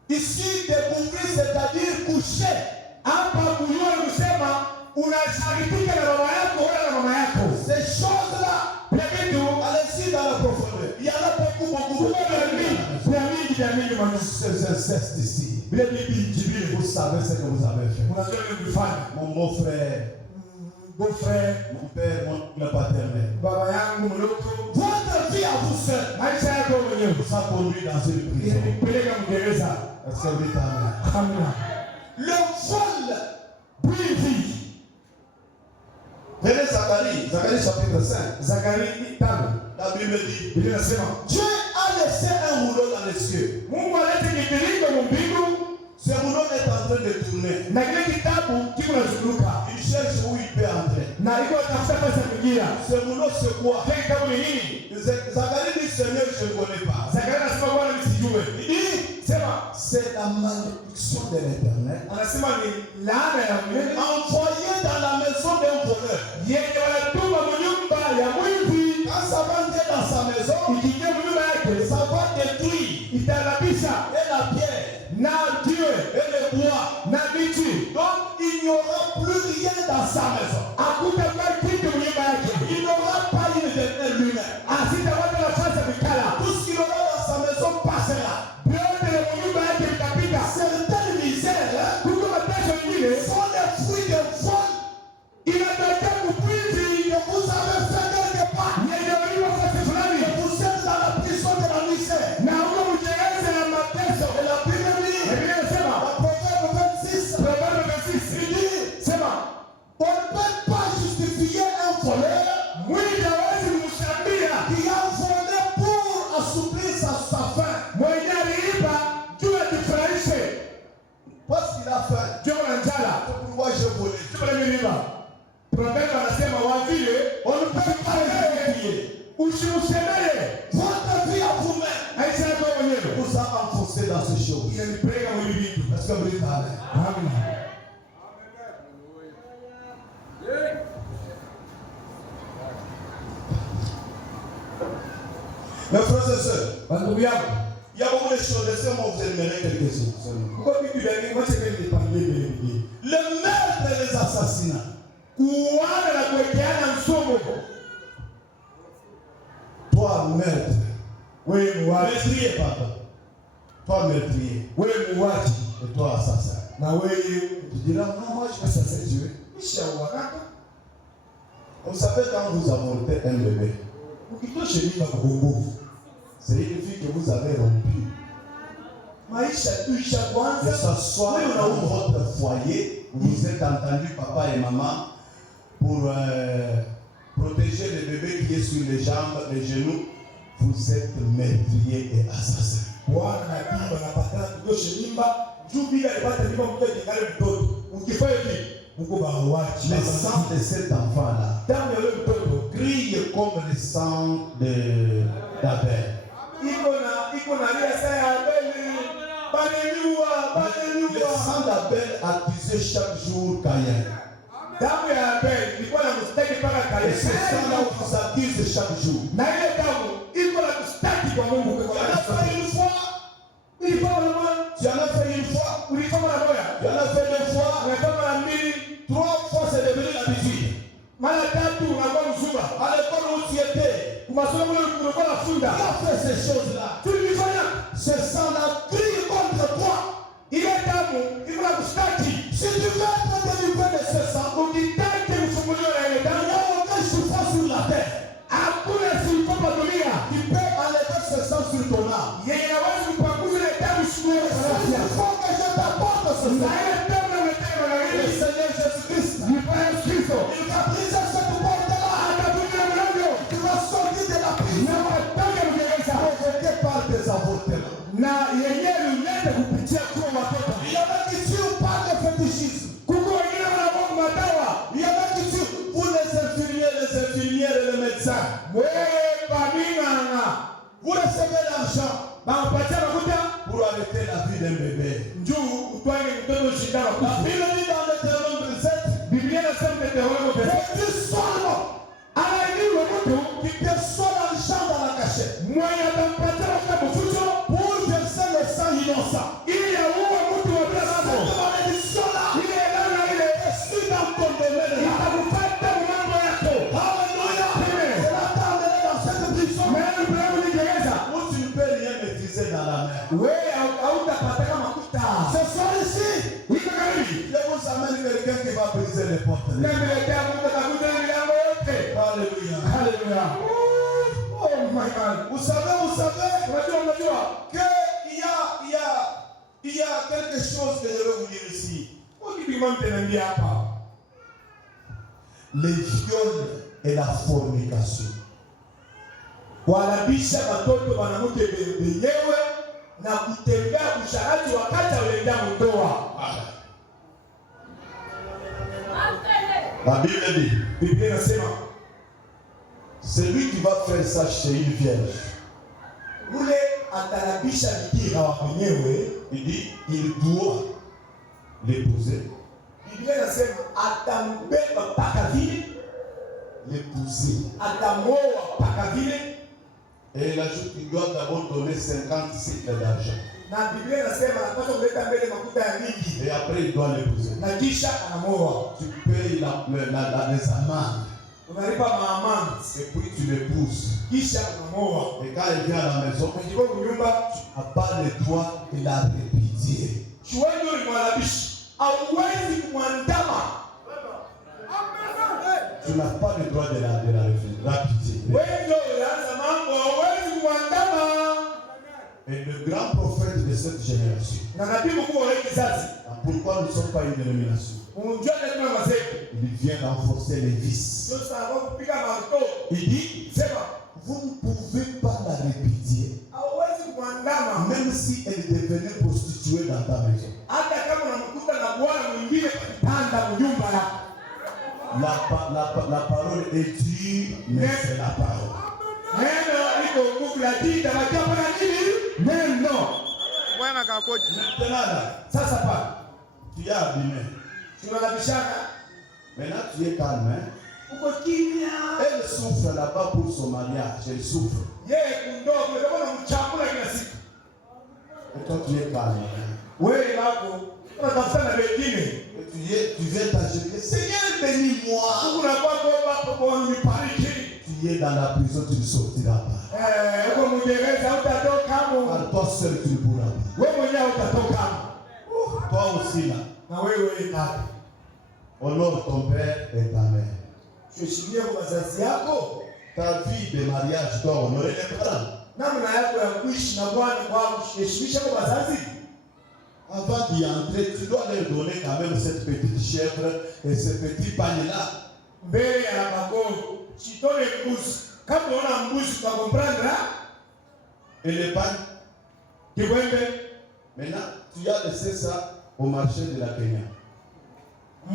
Ici découvrir c'est-à-dire coucher. Hapa kujua kusema unashirikika na baba yako wala na mama yako. Ces choses-là, allez-y dans la profondeur. Il y en a beaucoup. C'est ici. Vous savez ce que vous avez fait. Mon beau-frère, mon père, mon paternel. Votre vie à vous seul. Ça conduit dans une prison. Est-ce que vous dites amen? Le vol. Prenez Zacharie chapitre 5. La Bible dit, Dieu a laissé un rouleau dans les cieux. Ce rouleau est en train de tourner. Il cherche où il peut entrer. Ce rouleau c'est quoi? Zacharie dit, Seigneur, je ne connais pas. Il dit, c'est la malédiction de l'Éternel envoyée dans la maison d'un voleur. Quand ça va entrer dans sa maison, ça va détruire et la pierre, et le bois. Donc il n'y aura plus rien dans sa maison. Il n'aura pas une éternelle lumière. Tout ce qu'il aura dans sa maison passera. Certaines misères sont les fruits de vol. Que vous avez fait quelque part. Que vous êtes dans la prison de la misère. Et la Bible dit, la Proverbe 26, il dit, on ne peut pas justifier un voleur qui a volé pour assouplir sa faim. Parce qu'il a faim. C'est pourquoi j'ai volé. On ne peut pas justifier. Votre vie à vous-même vous a enfoncé dans ces choses. Est-ce que vous dites amen? Mes frères et sœurs, il y a beaucoup de choses. Laissez-moi vous énumérer quelques-unes. Le meurtre et les assassinats. Toi, meurtre. Meurtrier, papa. Toi, meurtrier. Et toi, assassin. Tu diras, non, moi, je vais assassiner Dieu. Vous savez, quand vous avortez un bébé, c'est une fille que vous avez rompue. Que ce soit dans votre foyer, vous êtes entendu, papa et maman, pour protéger le bébé qui est sur les jambes, les genoux, vous êtes meurtrier et assassin. Le sang de cet enfant-là grille comme le sang d'Abel. Le sang d'Abel accusait chaque jour Caïn. Et ce sang-là vous accuse chaque jour. Tu en as fait une fois. Tu en as fait une fois. Tu en as fait deux fois. 3 fois, c'est devenu l'habitude. À l'école où tu étais, qui a fait ces choses-là? Ce sang-là crie contre toi. Vous recevez l'argent pour arrêter la vie d'un bébé. La Bible dit dans Deutéronome 27, petit seulement qui perçoit l'argent dans la cachette pour verser le sang innocent. Cette malédiction-là est sur dans ton domaine. Alléluia. C'est la t'emmener dans cette prison où tu ne peux rien maîtriser dans la mer. Ce soir ici, je vous amène quelqu'un qui va briser les portes. Alléluia. Alléluia. Oh my God. Vous savez qu'il y a quelque chose que je vais vous dire ici. Les viols et la fornication. Wanabisha watoto wanamuke wenyewe na kutembea usharati wakati wanaenda mtoa. La Bible dit, Biblia inasema celui qui va faire ça chez une vierge, ule atarabisha bikira wa mwenyewe, il dit, il doit l'épouser. Biblia inasema atambeba paka vile, L'épouser. atamoa paka vile. Et il ajoute qu'il doit d'abord donner 50 cycles d'argent. Na Biblia inasema anapaswa kuleta mbele makuta ya mingi. Et après il doit l'épouser. Na kisha anamoa. Tu payes les amendes. Unalipa maamani. Et puis tu l'épouses. Kisha unamoa. Et quand il vient à la maison, Kwa nyumba tu n'as pas le droit de la répudier. Chiwewe ni mwanabishi. Hauwezi kumwandama. Tu n'as pas le droit de la répudier. Et le grand prophète de cette génération. Pourquoi nous ne sommes pas une dénomination? Il vient renforcer les vices. Il dit, vous ne pouvez pas la répudier. Même si elle devenait prostituée dans ta maison. La parole est dure, mais c'est la parole. Maintenant, tu es abîmé. Maintenant, tu es calme. Elle souffre là-bas pour son mariage. Elle souffre. Et toi, tu es calme. Et tu viens t'acheter. Seigneur, bénis-moi. Tu es dans la prison, tu ne sortiras pas. Par toi seul, tu ne pourras pas. Toi aussi là. Honore ton père et ta mère. Ta vie de mariage doit honorer les parents. Avant d'y entrer, tu dois leur donner quand même cette petite chèvre et ce petit pagne-là. Et les pagnes. Maintenant, tu as laissé ça au marché de la Kenya. Tu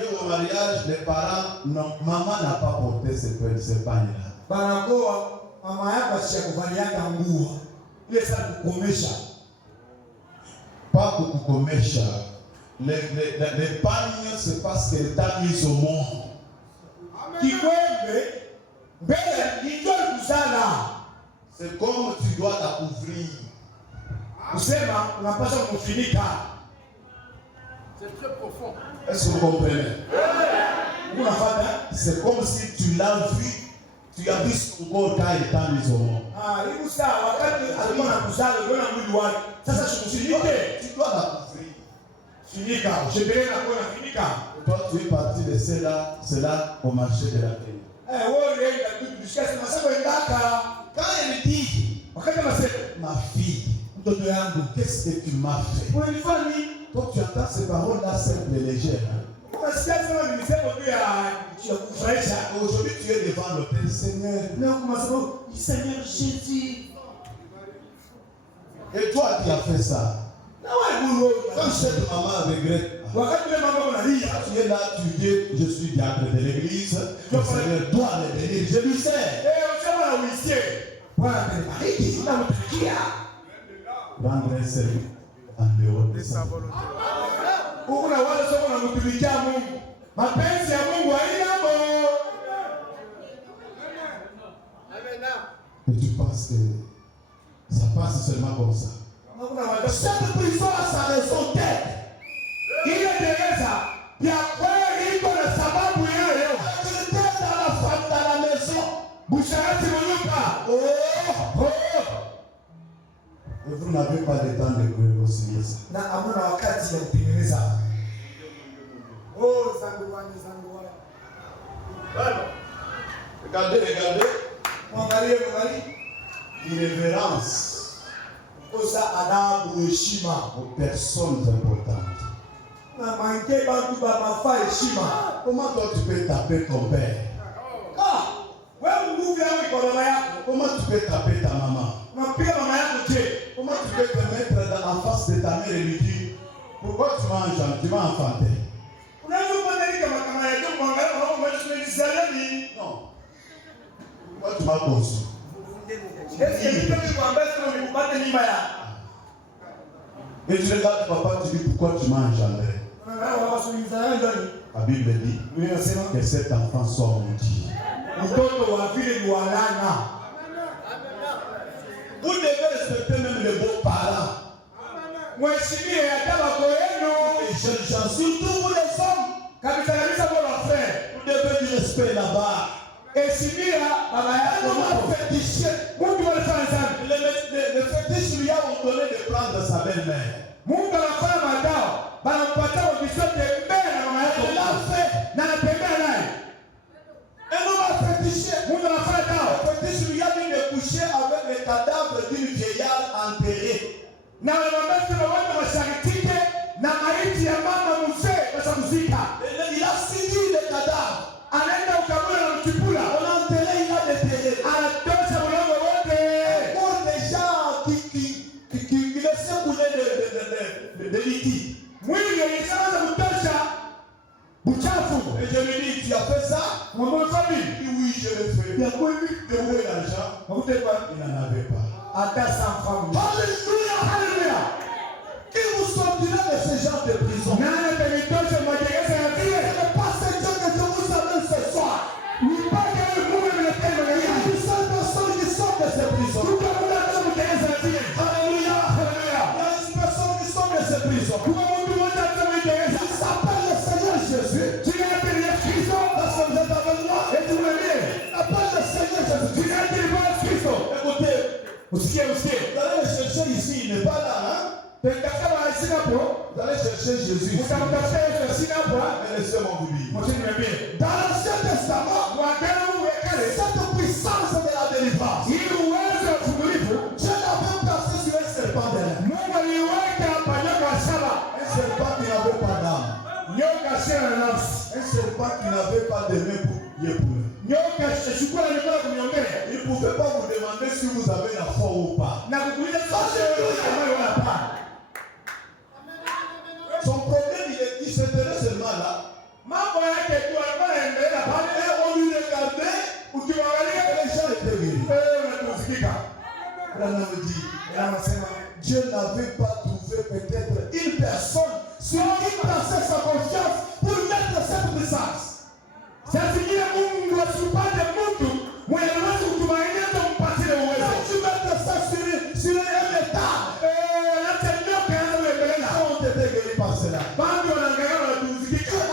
es au mariage, les parents, non, maman n'a pas porté ce pagne-là. Pas kukukomesha. Les pagnes, c'est parce qu'elle t'a mis au monde. C'est comme tu dois la couvrir. C'est très profond. Est-ce que vous comprenez? C'est comme si tu l'as vu. Tu as vu son corps quand il t'a mis au monde. Tu dois la couvrir. Toi, tu es parti de cela au marché de la Kenya. Quand elle dit, ma fille, qu'est-ce que tu m'as fait? Toi, tu entends ces paroles-là simples et légères. Aujourd'hui, tu es devant l'autel, Seigneur. Seigneur Jésus. Et toi qui as fait ça, quand cette maman regrette, Tu es là, tu dis, je suis diacre de l'église, le Seigneur doit le bénir, je lui sais. Rendre un service en dehors de ça. Et tu penses que ça passe seulement comme ça. Cette prison a sa raison d'être. Il est derrière ça. Il y a quoi il dans la femme dans la maison. Et vous n'avez pas le temps de négocier ça. Regardez. Irrévérence aux personnes importantes. Comment toi tu peux taper ton père? Comment tu peux taper ta maman? Comment tu peux te mettre en face de ta mère et lui dire pourquoi tu m'as enfanté? Non. Pourquoi tu m'as conçu? Et tu regardes papa, tu dis pourquoi tu m'as engendré? La Bible dit que cet enfant soit maudit. Vous devez respecter même les beaux-parents. Les jeunes gens, surtout vous les hommes, vous devez du respect là-bas. Et si le fétiche lui a ordonné de prendre sa belle-mère. Il l'a fait. Et nous va féticher. Le fétiche lui a dit de coucher avec le cadavre d'une vieillard enterrée. Il a suivi le cadavre. On a enterré, il a déterré. Pour les gens qui laissaient couler de liquide. Et je lui dis, tu as fait ça? Il dit, oui, je l'ai fait. Il a quoi lui? De où est l'argent? Il n'en avait pas. Alléluia! Qui vous sortira de ce genre de prison? Ce n'est pas ce Dieu que je vous amène ce soir. Il y a une seule personne qui sort de ces prisons. Alléluia! Il y a une personne qui sort de ces prisons. Il s'appelle le Seigneur Jésus. Parce que vous êtes avec moi. Il appelle le Seigneur Jésus. Écoutez, vous allez le chercher ici, il n'est pas là, hein? Vous allez chercher Jésus ici. Laissez-moi vous dire. Dans l'Ancien Testament, cette puissance de la délivrance, Dieu l'avait placé sur un serpent de l'air. Un serpent qui n'avait pas d'âme. Un serpent qui n'avait pas de main pour épouler. Il ne pouvait pas vous demander si vous avez la foi ou pas. Son problème, il se tenait seulement là. Et on lui regardait, les gens étaient guéris. On me dit, Dieu n'avait pas trouvé peut-être une personne sur qui placer sa confiance pour mettre cette puissance. Quand tu mets ça sur un état, on était guéri par cela.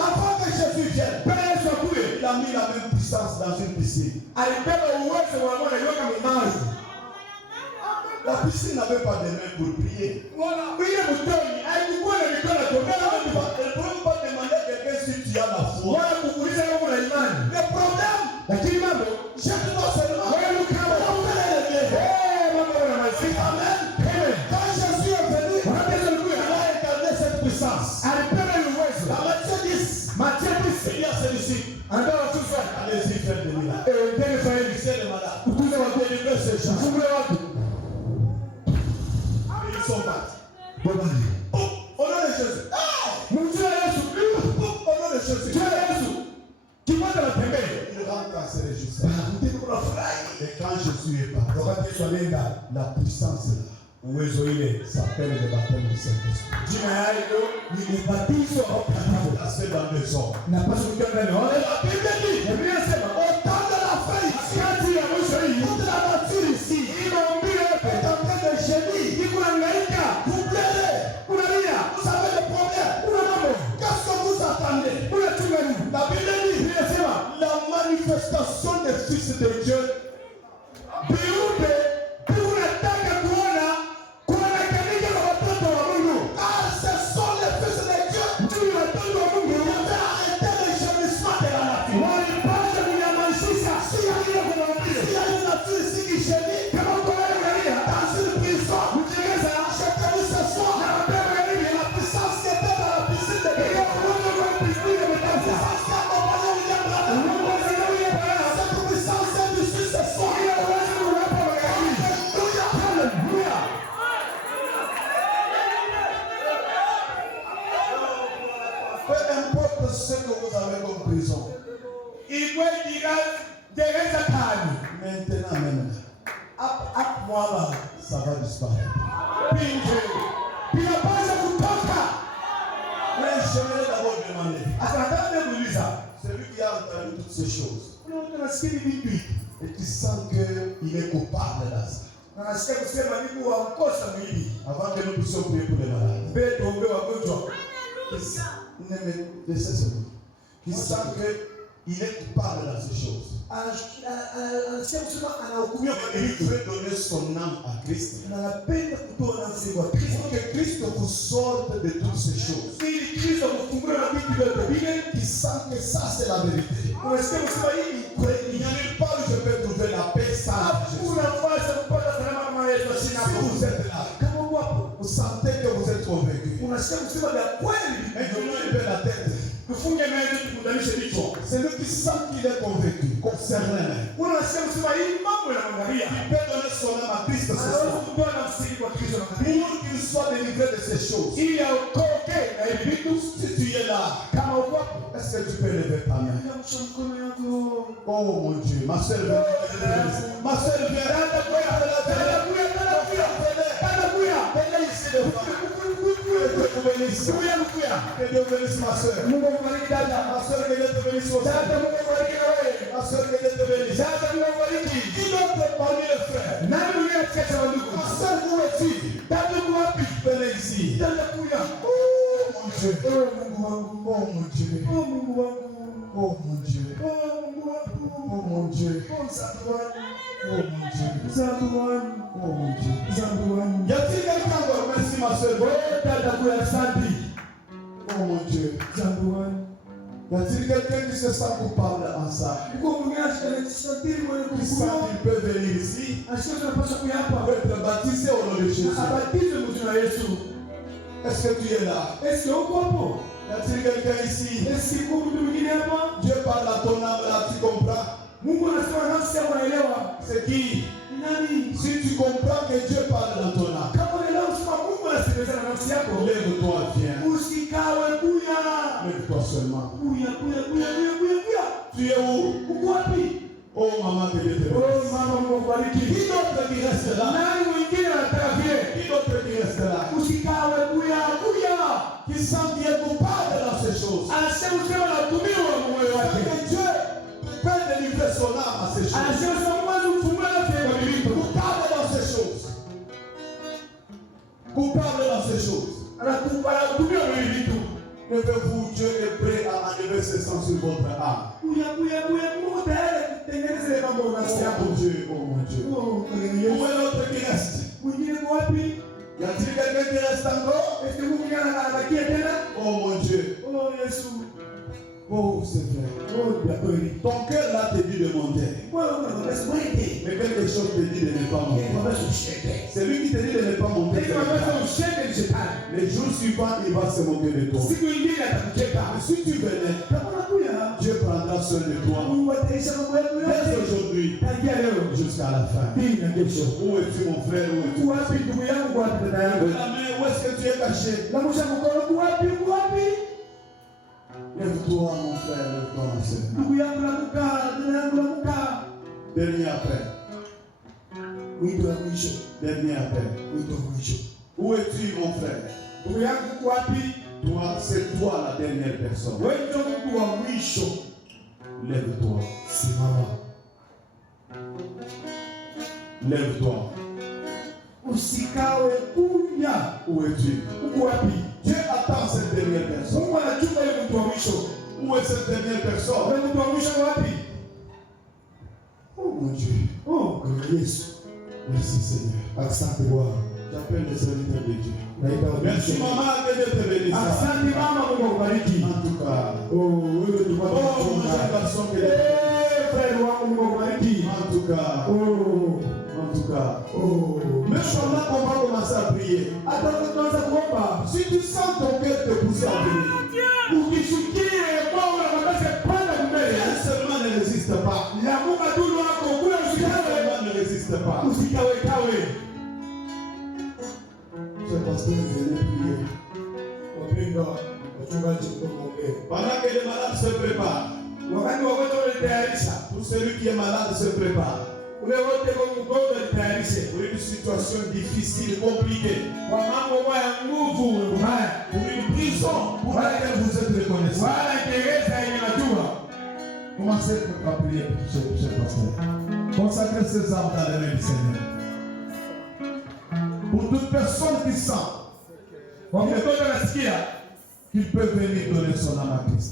Avant que Jésus vienne, il a mis la même puissance dans une piscine. La piscine n'avait pas de main pour prier. Elle ne peut pas demander à quelqu'un si tu as la foi. Le problème, je dois seulement Amen. Quand Jésus est venu, il a incarné cette puissance. Dans Matthieu 10, il y a celui-ci. Allez-y, faites de lui là. C'est le malade. Délivrez ces gens. Ils sont partis. Au nom de Jésus. se réjouissait. Et quand Jésus est parti, la puissance là s'appelle le baptême du Saint-Esprit. C'est dans les hommes. La Bible dit, au temps de la fin ici, toute la nature ici est en train de gémir. Vous pleurez, vous avez des problèmes. Qu'est-ce que vous attendez? La Bible dit, La manifestation des fils de Dieu ce que vous avez comme prison. Maintenant même, moi là, ça va disparaître. Mais j'aimerais d'abord demander, celui qui a entendu toutes ces choses et qui sent qu'il est coupable de ça. Avant que nous puissions prier pour les malades, qui sent qu'il est coupable dans ces choses. Il veut donner son âme à Christ. Pour que Christ vous sorte de toutes ces choses. Qui sent que ça c'est la vérité. Il n'y a nulle part où je peux trouver la paix sans Jésus. Si vous êtes là, vous sentez que vous êtes convaincu. Mais comment il fait la tête? C'est lui qui sent qu'il est convaincu, concerné. Il peut donner son âme à Christ ce soir. Pour qu'il soit délivré de ces choses. Si tu es là, est-ce que tu peux lever ta main? Oh mon Dieu, ma soeur vient. Ma soeur vient. Que Dieu bénisse ma soeur. Ma soeur, que Dieu te bénisse aussi. Ma soeur, que Dieu te bénisse. Qui d'autre parmi les frères? Ma soeur, où es-tu? Venez ici. Oh mon Dieu. Oh mon Dieu. Oh mon Dieu. Oh mon Dieu. Oh mon Dieu. Y a-t-il quelqu'un d'autre? Merci ma soeur. Oh mon Dieu. Y a-t-il quelqu'un qui se sent coupable en ça? Qui sent qu'il peut venir ici pour être baptisé au nom de Jésus? Est-ce que tu es là? Y a-t-il quelqu'un ici? Dieu parle à ton âme là, tu comprends? C'est qui? Si tu comprends que Dieu parle dans ton âme, lève-toi, viens. Lève-toi seulement. Tu es où? Oh maman, que Dieu te bénisse. Qui d'autre qui reste là? Qui d'autre qui reste là? Qui sent qu'il est coupable dans ces choses? Que Dieu peut délivrer son âme à ces choses. Coupable dans ces choses. Coupable dans ces choses. Levez-vous, Dieu est prêt à enlever ses sangs sur votre âme. Oh mon Dieu, oh mon Dieu. Où est l'autre qui reste? Y a-t-il quelqu'un qui reste encore? Oh mon Dieu. Oh Seigneur. Ton cœur là te dit de monter. Mais quelque chose te dit de ne pas monter. C'est lui qui te dit de ne pas monter. Les jours suivants, il va se moquer de toi. Mais si tu venais, Dieu prendra soin de toi. Dès aujourd'hui, jusqu'à la fin. Où es-tu mon frère? Où es-tu? Où est-ce que tu es caché? Lève-toi mon frère, lève-toi ma soeur. Dernier appel. Wito wa mwisho. Dernier appel. Wito wa mwisho. Où es-tu, mon frère? Ndugu yangu wapi? Toi, c'est toi la dernière personne. Wewe ndio mtu wa mwisho. Lève-toi. Simama. Lève-toi. Usikawe kunya. Où es-tu? Uko wapi? Dieu attend cette dernière personne. Mungu anachunga yule mtu wa mwisho. Où est cette dernière personne? Wewe mtu wa mwisho wapi? Oh mon Dieu. Oh, Yesu. Merci Seigneur. Asante Bwana. J'appelle les serviteurs de Dieu. Merci maman, que Dieu te bénisse. Asante mama, Mungu akubariki. En tout cas. Oh, wewe ni mwana wa Oh, mon jeune garçon que Dieu. frère wangu, Mungu akubariki. En tout cas. Oh, en tout cas. Oh. Mais pendant qu'on va commencer à prier. Hata tunaanza kuomba. Si tu sens ton cœur te pousser à venir. Ukishukie moyo unataka panda mbele. Seulement ne résiste pas. La Mungu adulu wako kule usikawe. Seulement ne résiste pas. Usikawe kawe. Ce pasteur venait prier. Wapenda wachungaji mkoombe. Pendant que les malades se préparent. Wakati wagonjwa wanatayarisha. Tout celui qui est malade se prépare. Ule wote kwa mgonjwa wanatayarisha. Pour une situation difficile, compliquée. Kwa mambo ya nguvu mbaya. Pour une prison pour laquelle vous êtes reconnaissant. Wala gereza yenye najua. Commencez à prier, cher pasteur. Consacrez ces âmes dans les mains du Seigneur. Pour toute personne qui sent qu'il peut venir donner son âme à Christ.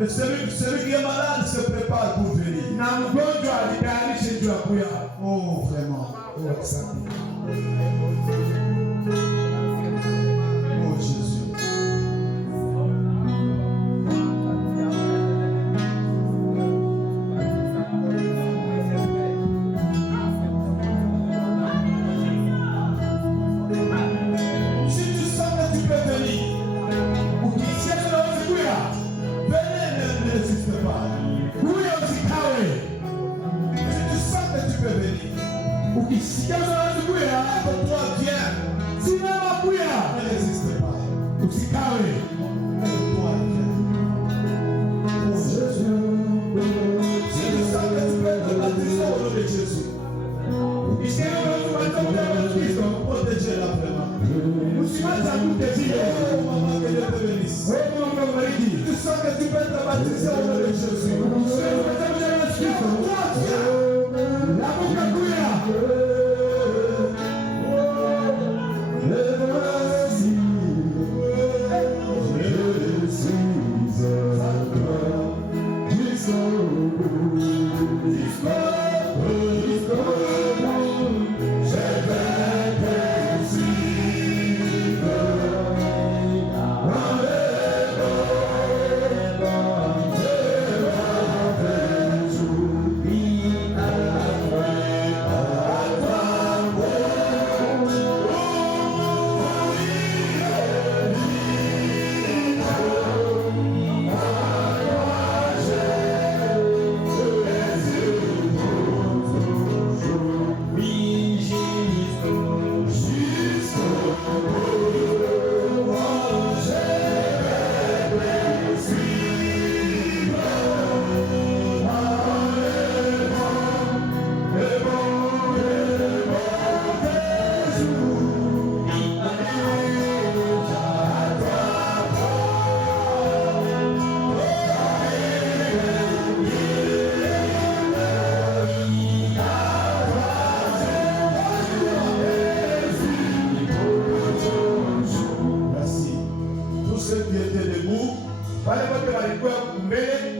Et celui qui est malade se prépare pour venir. Oh, vraiment. Oh, Jésus.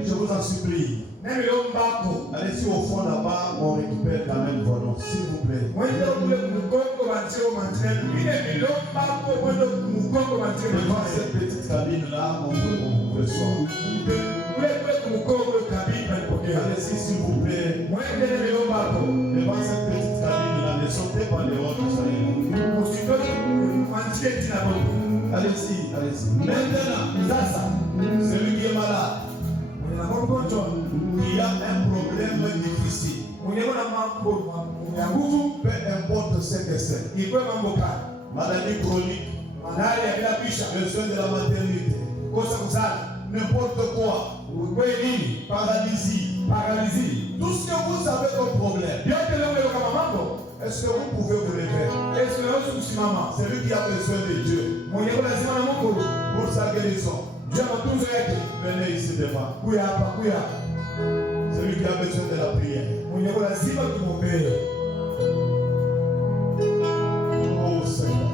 Je vous en supplie. Allez-y au fond là-bas, on récupère quand même vos noms, s'il vous plaît. Devant cette petite cabine-là, on vous reçoit. Allez-y, s'il vous plaît. Devant cette petite cabine-là, ne sortez pas dehors, allez-y, allez-y. Maintenant, celui qui est malade, il y a un problème difficile. Peu importe ce que c'est. Maladie chronique, besoin de la maternité, n'importe quoi, paralysie, paralysie. Tout ce que vous avez comme problème, est-ce que vous pouvez vous lever? C'est lui qui a besoin de Dieu pour sa guérison. Venez ici devant. C'est lui qui a besoin de la prière. Oh Seigneur.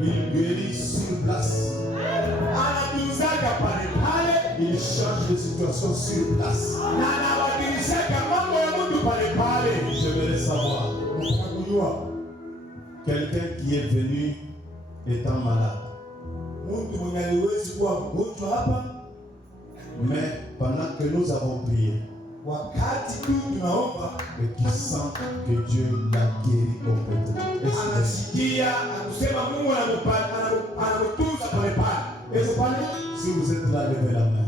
Il guérit sur place. Il change de situation sur place. J'aimerais savoir quelqu'un qui est venu étant malade. Mais pendant que nous avons prié, et qui sent que Dieu l'a guéri complètement. Si vous êtes là, levez la main.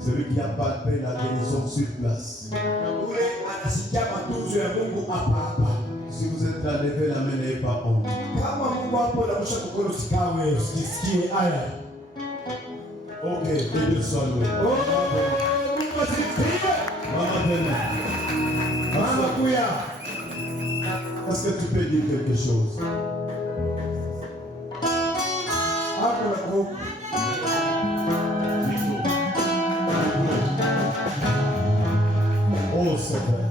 Celui qui a palpé la guérison sur place. Si vous êtes là, levez la main, n'ayez pas honte. Ok, Dieu soit loué. Maman, est-ce que tu peux dire quelque chose? Oh, Seigneur.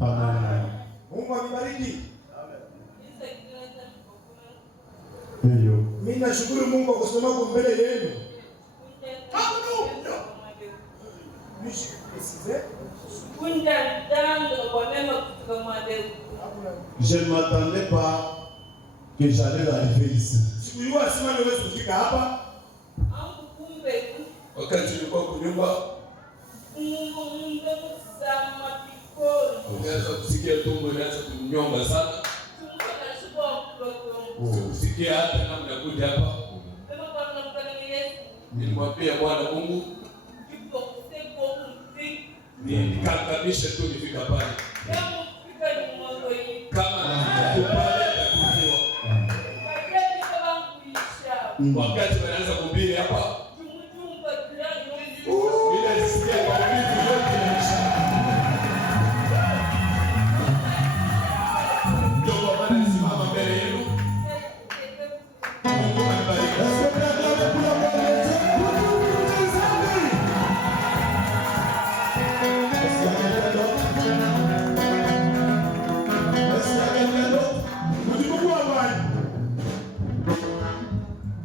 Amen. Mimi nashukuru Mungu kwa sababu mbele yenu. Je ne m'attendais pas que j'allais arriver ici. Wakati nilikuwa kunyumba, unaweza kusikia tumbo inaanza kunyonga sana. Sikusikia hata namna kuja hapa. Nilimwambia Bwana Mungu nikakamishe tu nifika pale. Kama nikupale nitakujua. Wakati wanaanza kuhubiri hapa, bila nisikia kwa vitu yote inaisha. Ndio kwa maana nisimama mbele yenu. Mungu anibariki.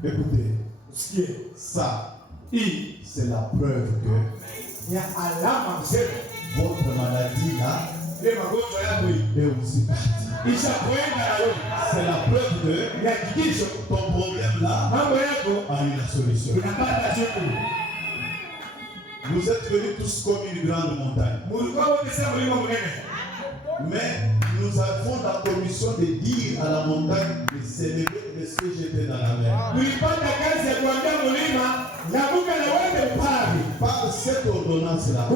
Écoutez, ça, c'est la preuve que votre maladie là est aussi partie. C'est la preuve que ton problème là a une solution. Vous êtes venus tous comme une grande montagne. Mais nous avons la commission de dire à la montagne de s'élever et de se jeter dans la mer. Par cette ordonnance-là, un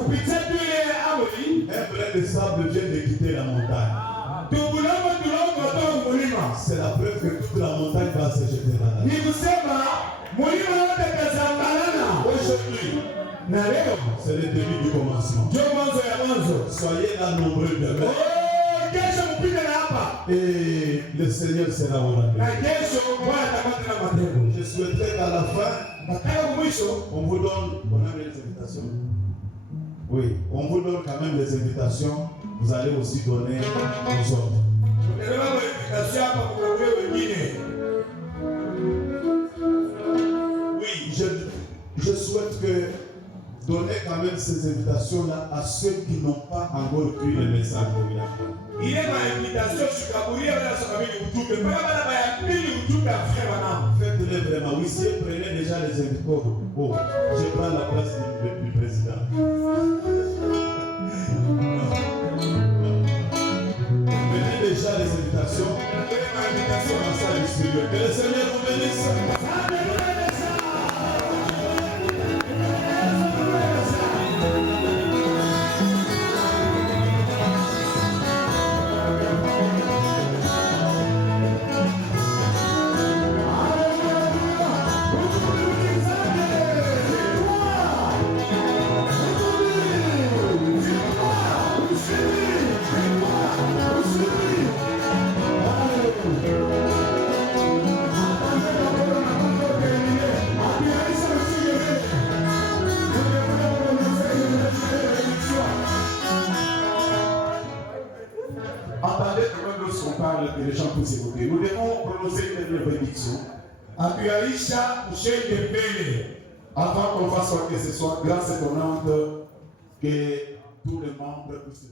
brin de sable vient de quitter la montagne. C'est la preuve que toute la montagne va se jeter dans la mer. Aujourd'hui, c'est le début du commencement. Soyez là nombreux demain. Et le Seigneur sera au rendez-vous. Je souhaiterais qu'à la fin, on vous donne, on a les invitations. Oui, on vous donne quand même les invitations. Vous allez aussi donner aux autres. Oui, je souhaite que donner quand même ces invitations-là à ceux qui n'ont pas encore pris le message de William. Faites-le vraiment. Oui, si vous prenez déjà les invitations, oh, je prends la place du président. Prenez déjà les invitations. Que le Seigneur vous bénisse. Entendez quand même lorsqu'on parle que les gens puissent écouter. Nous devons prononcer une bénédiction Atuyaisha ushende mbele. Avant qu'on fasse quoi que ce soit grâce étonnante, que tous les membres puissent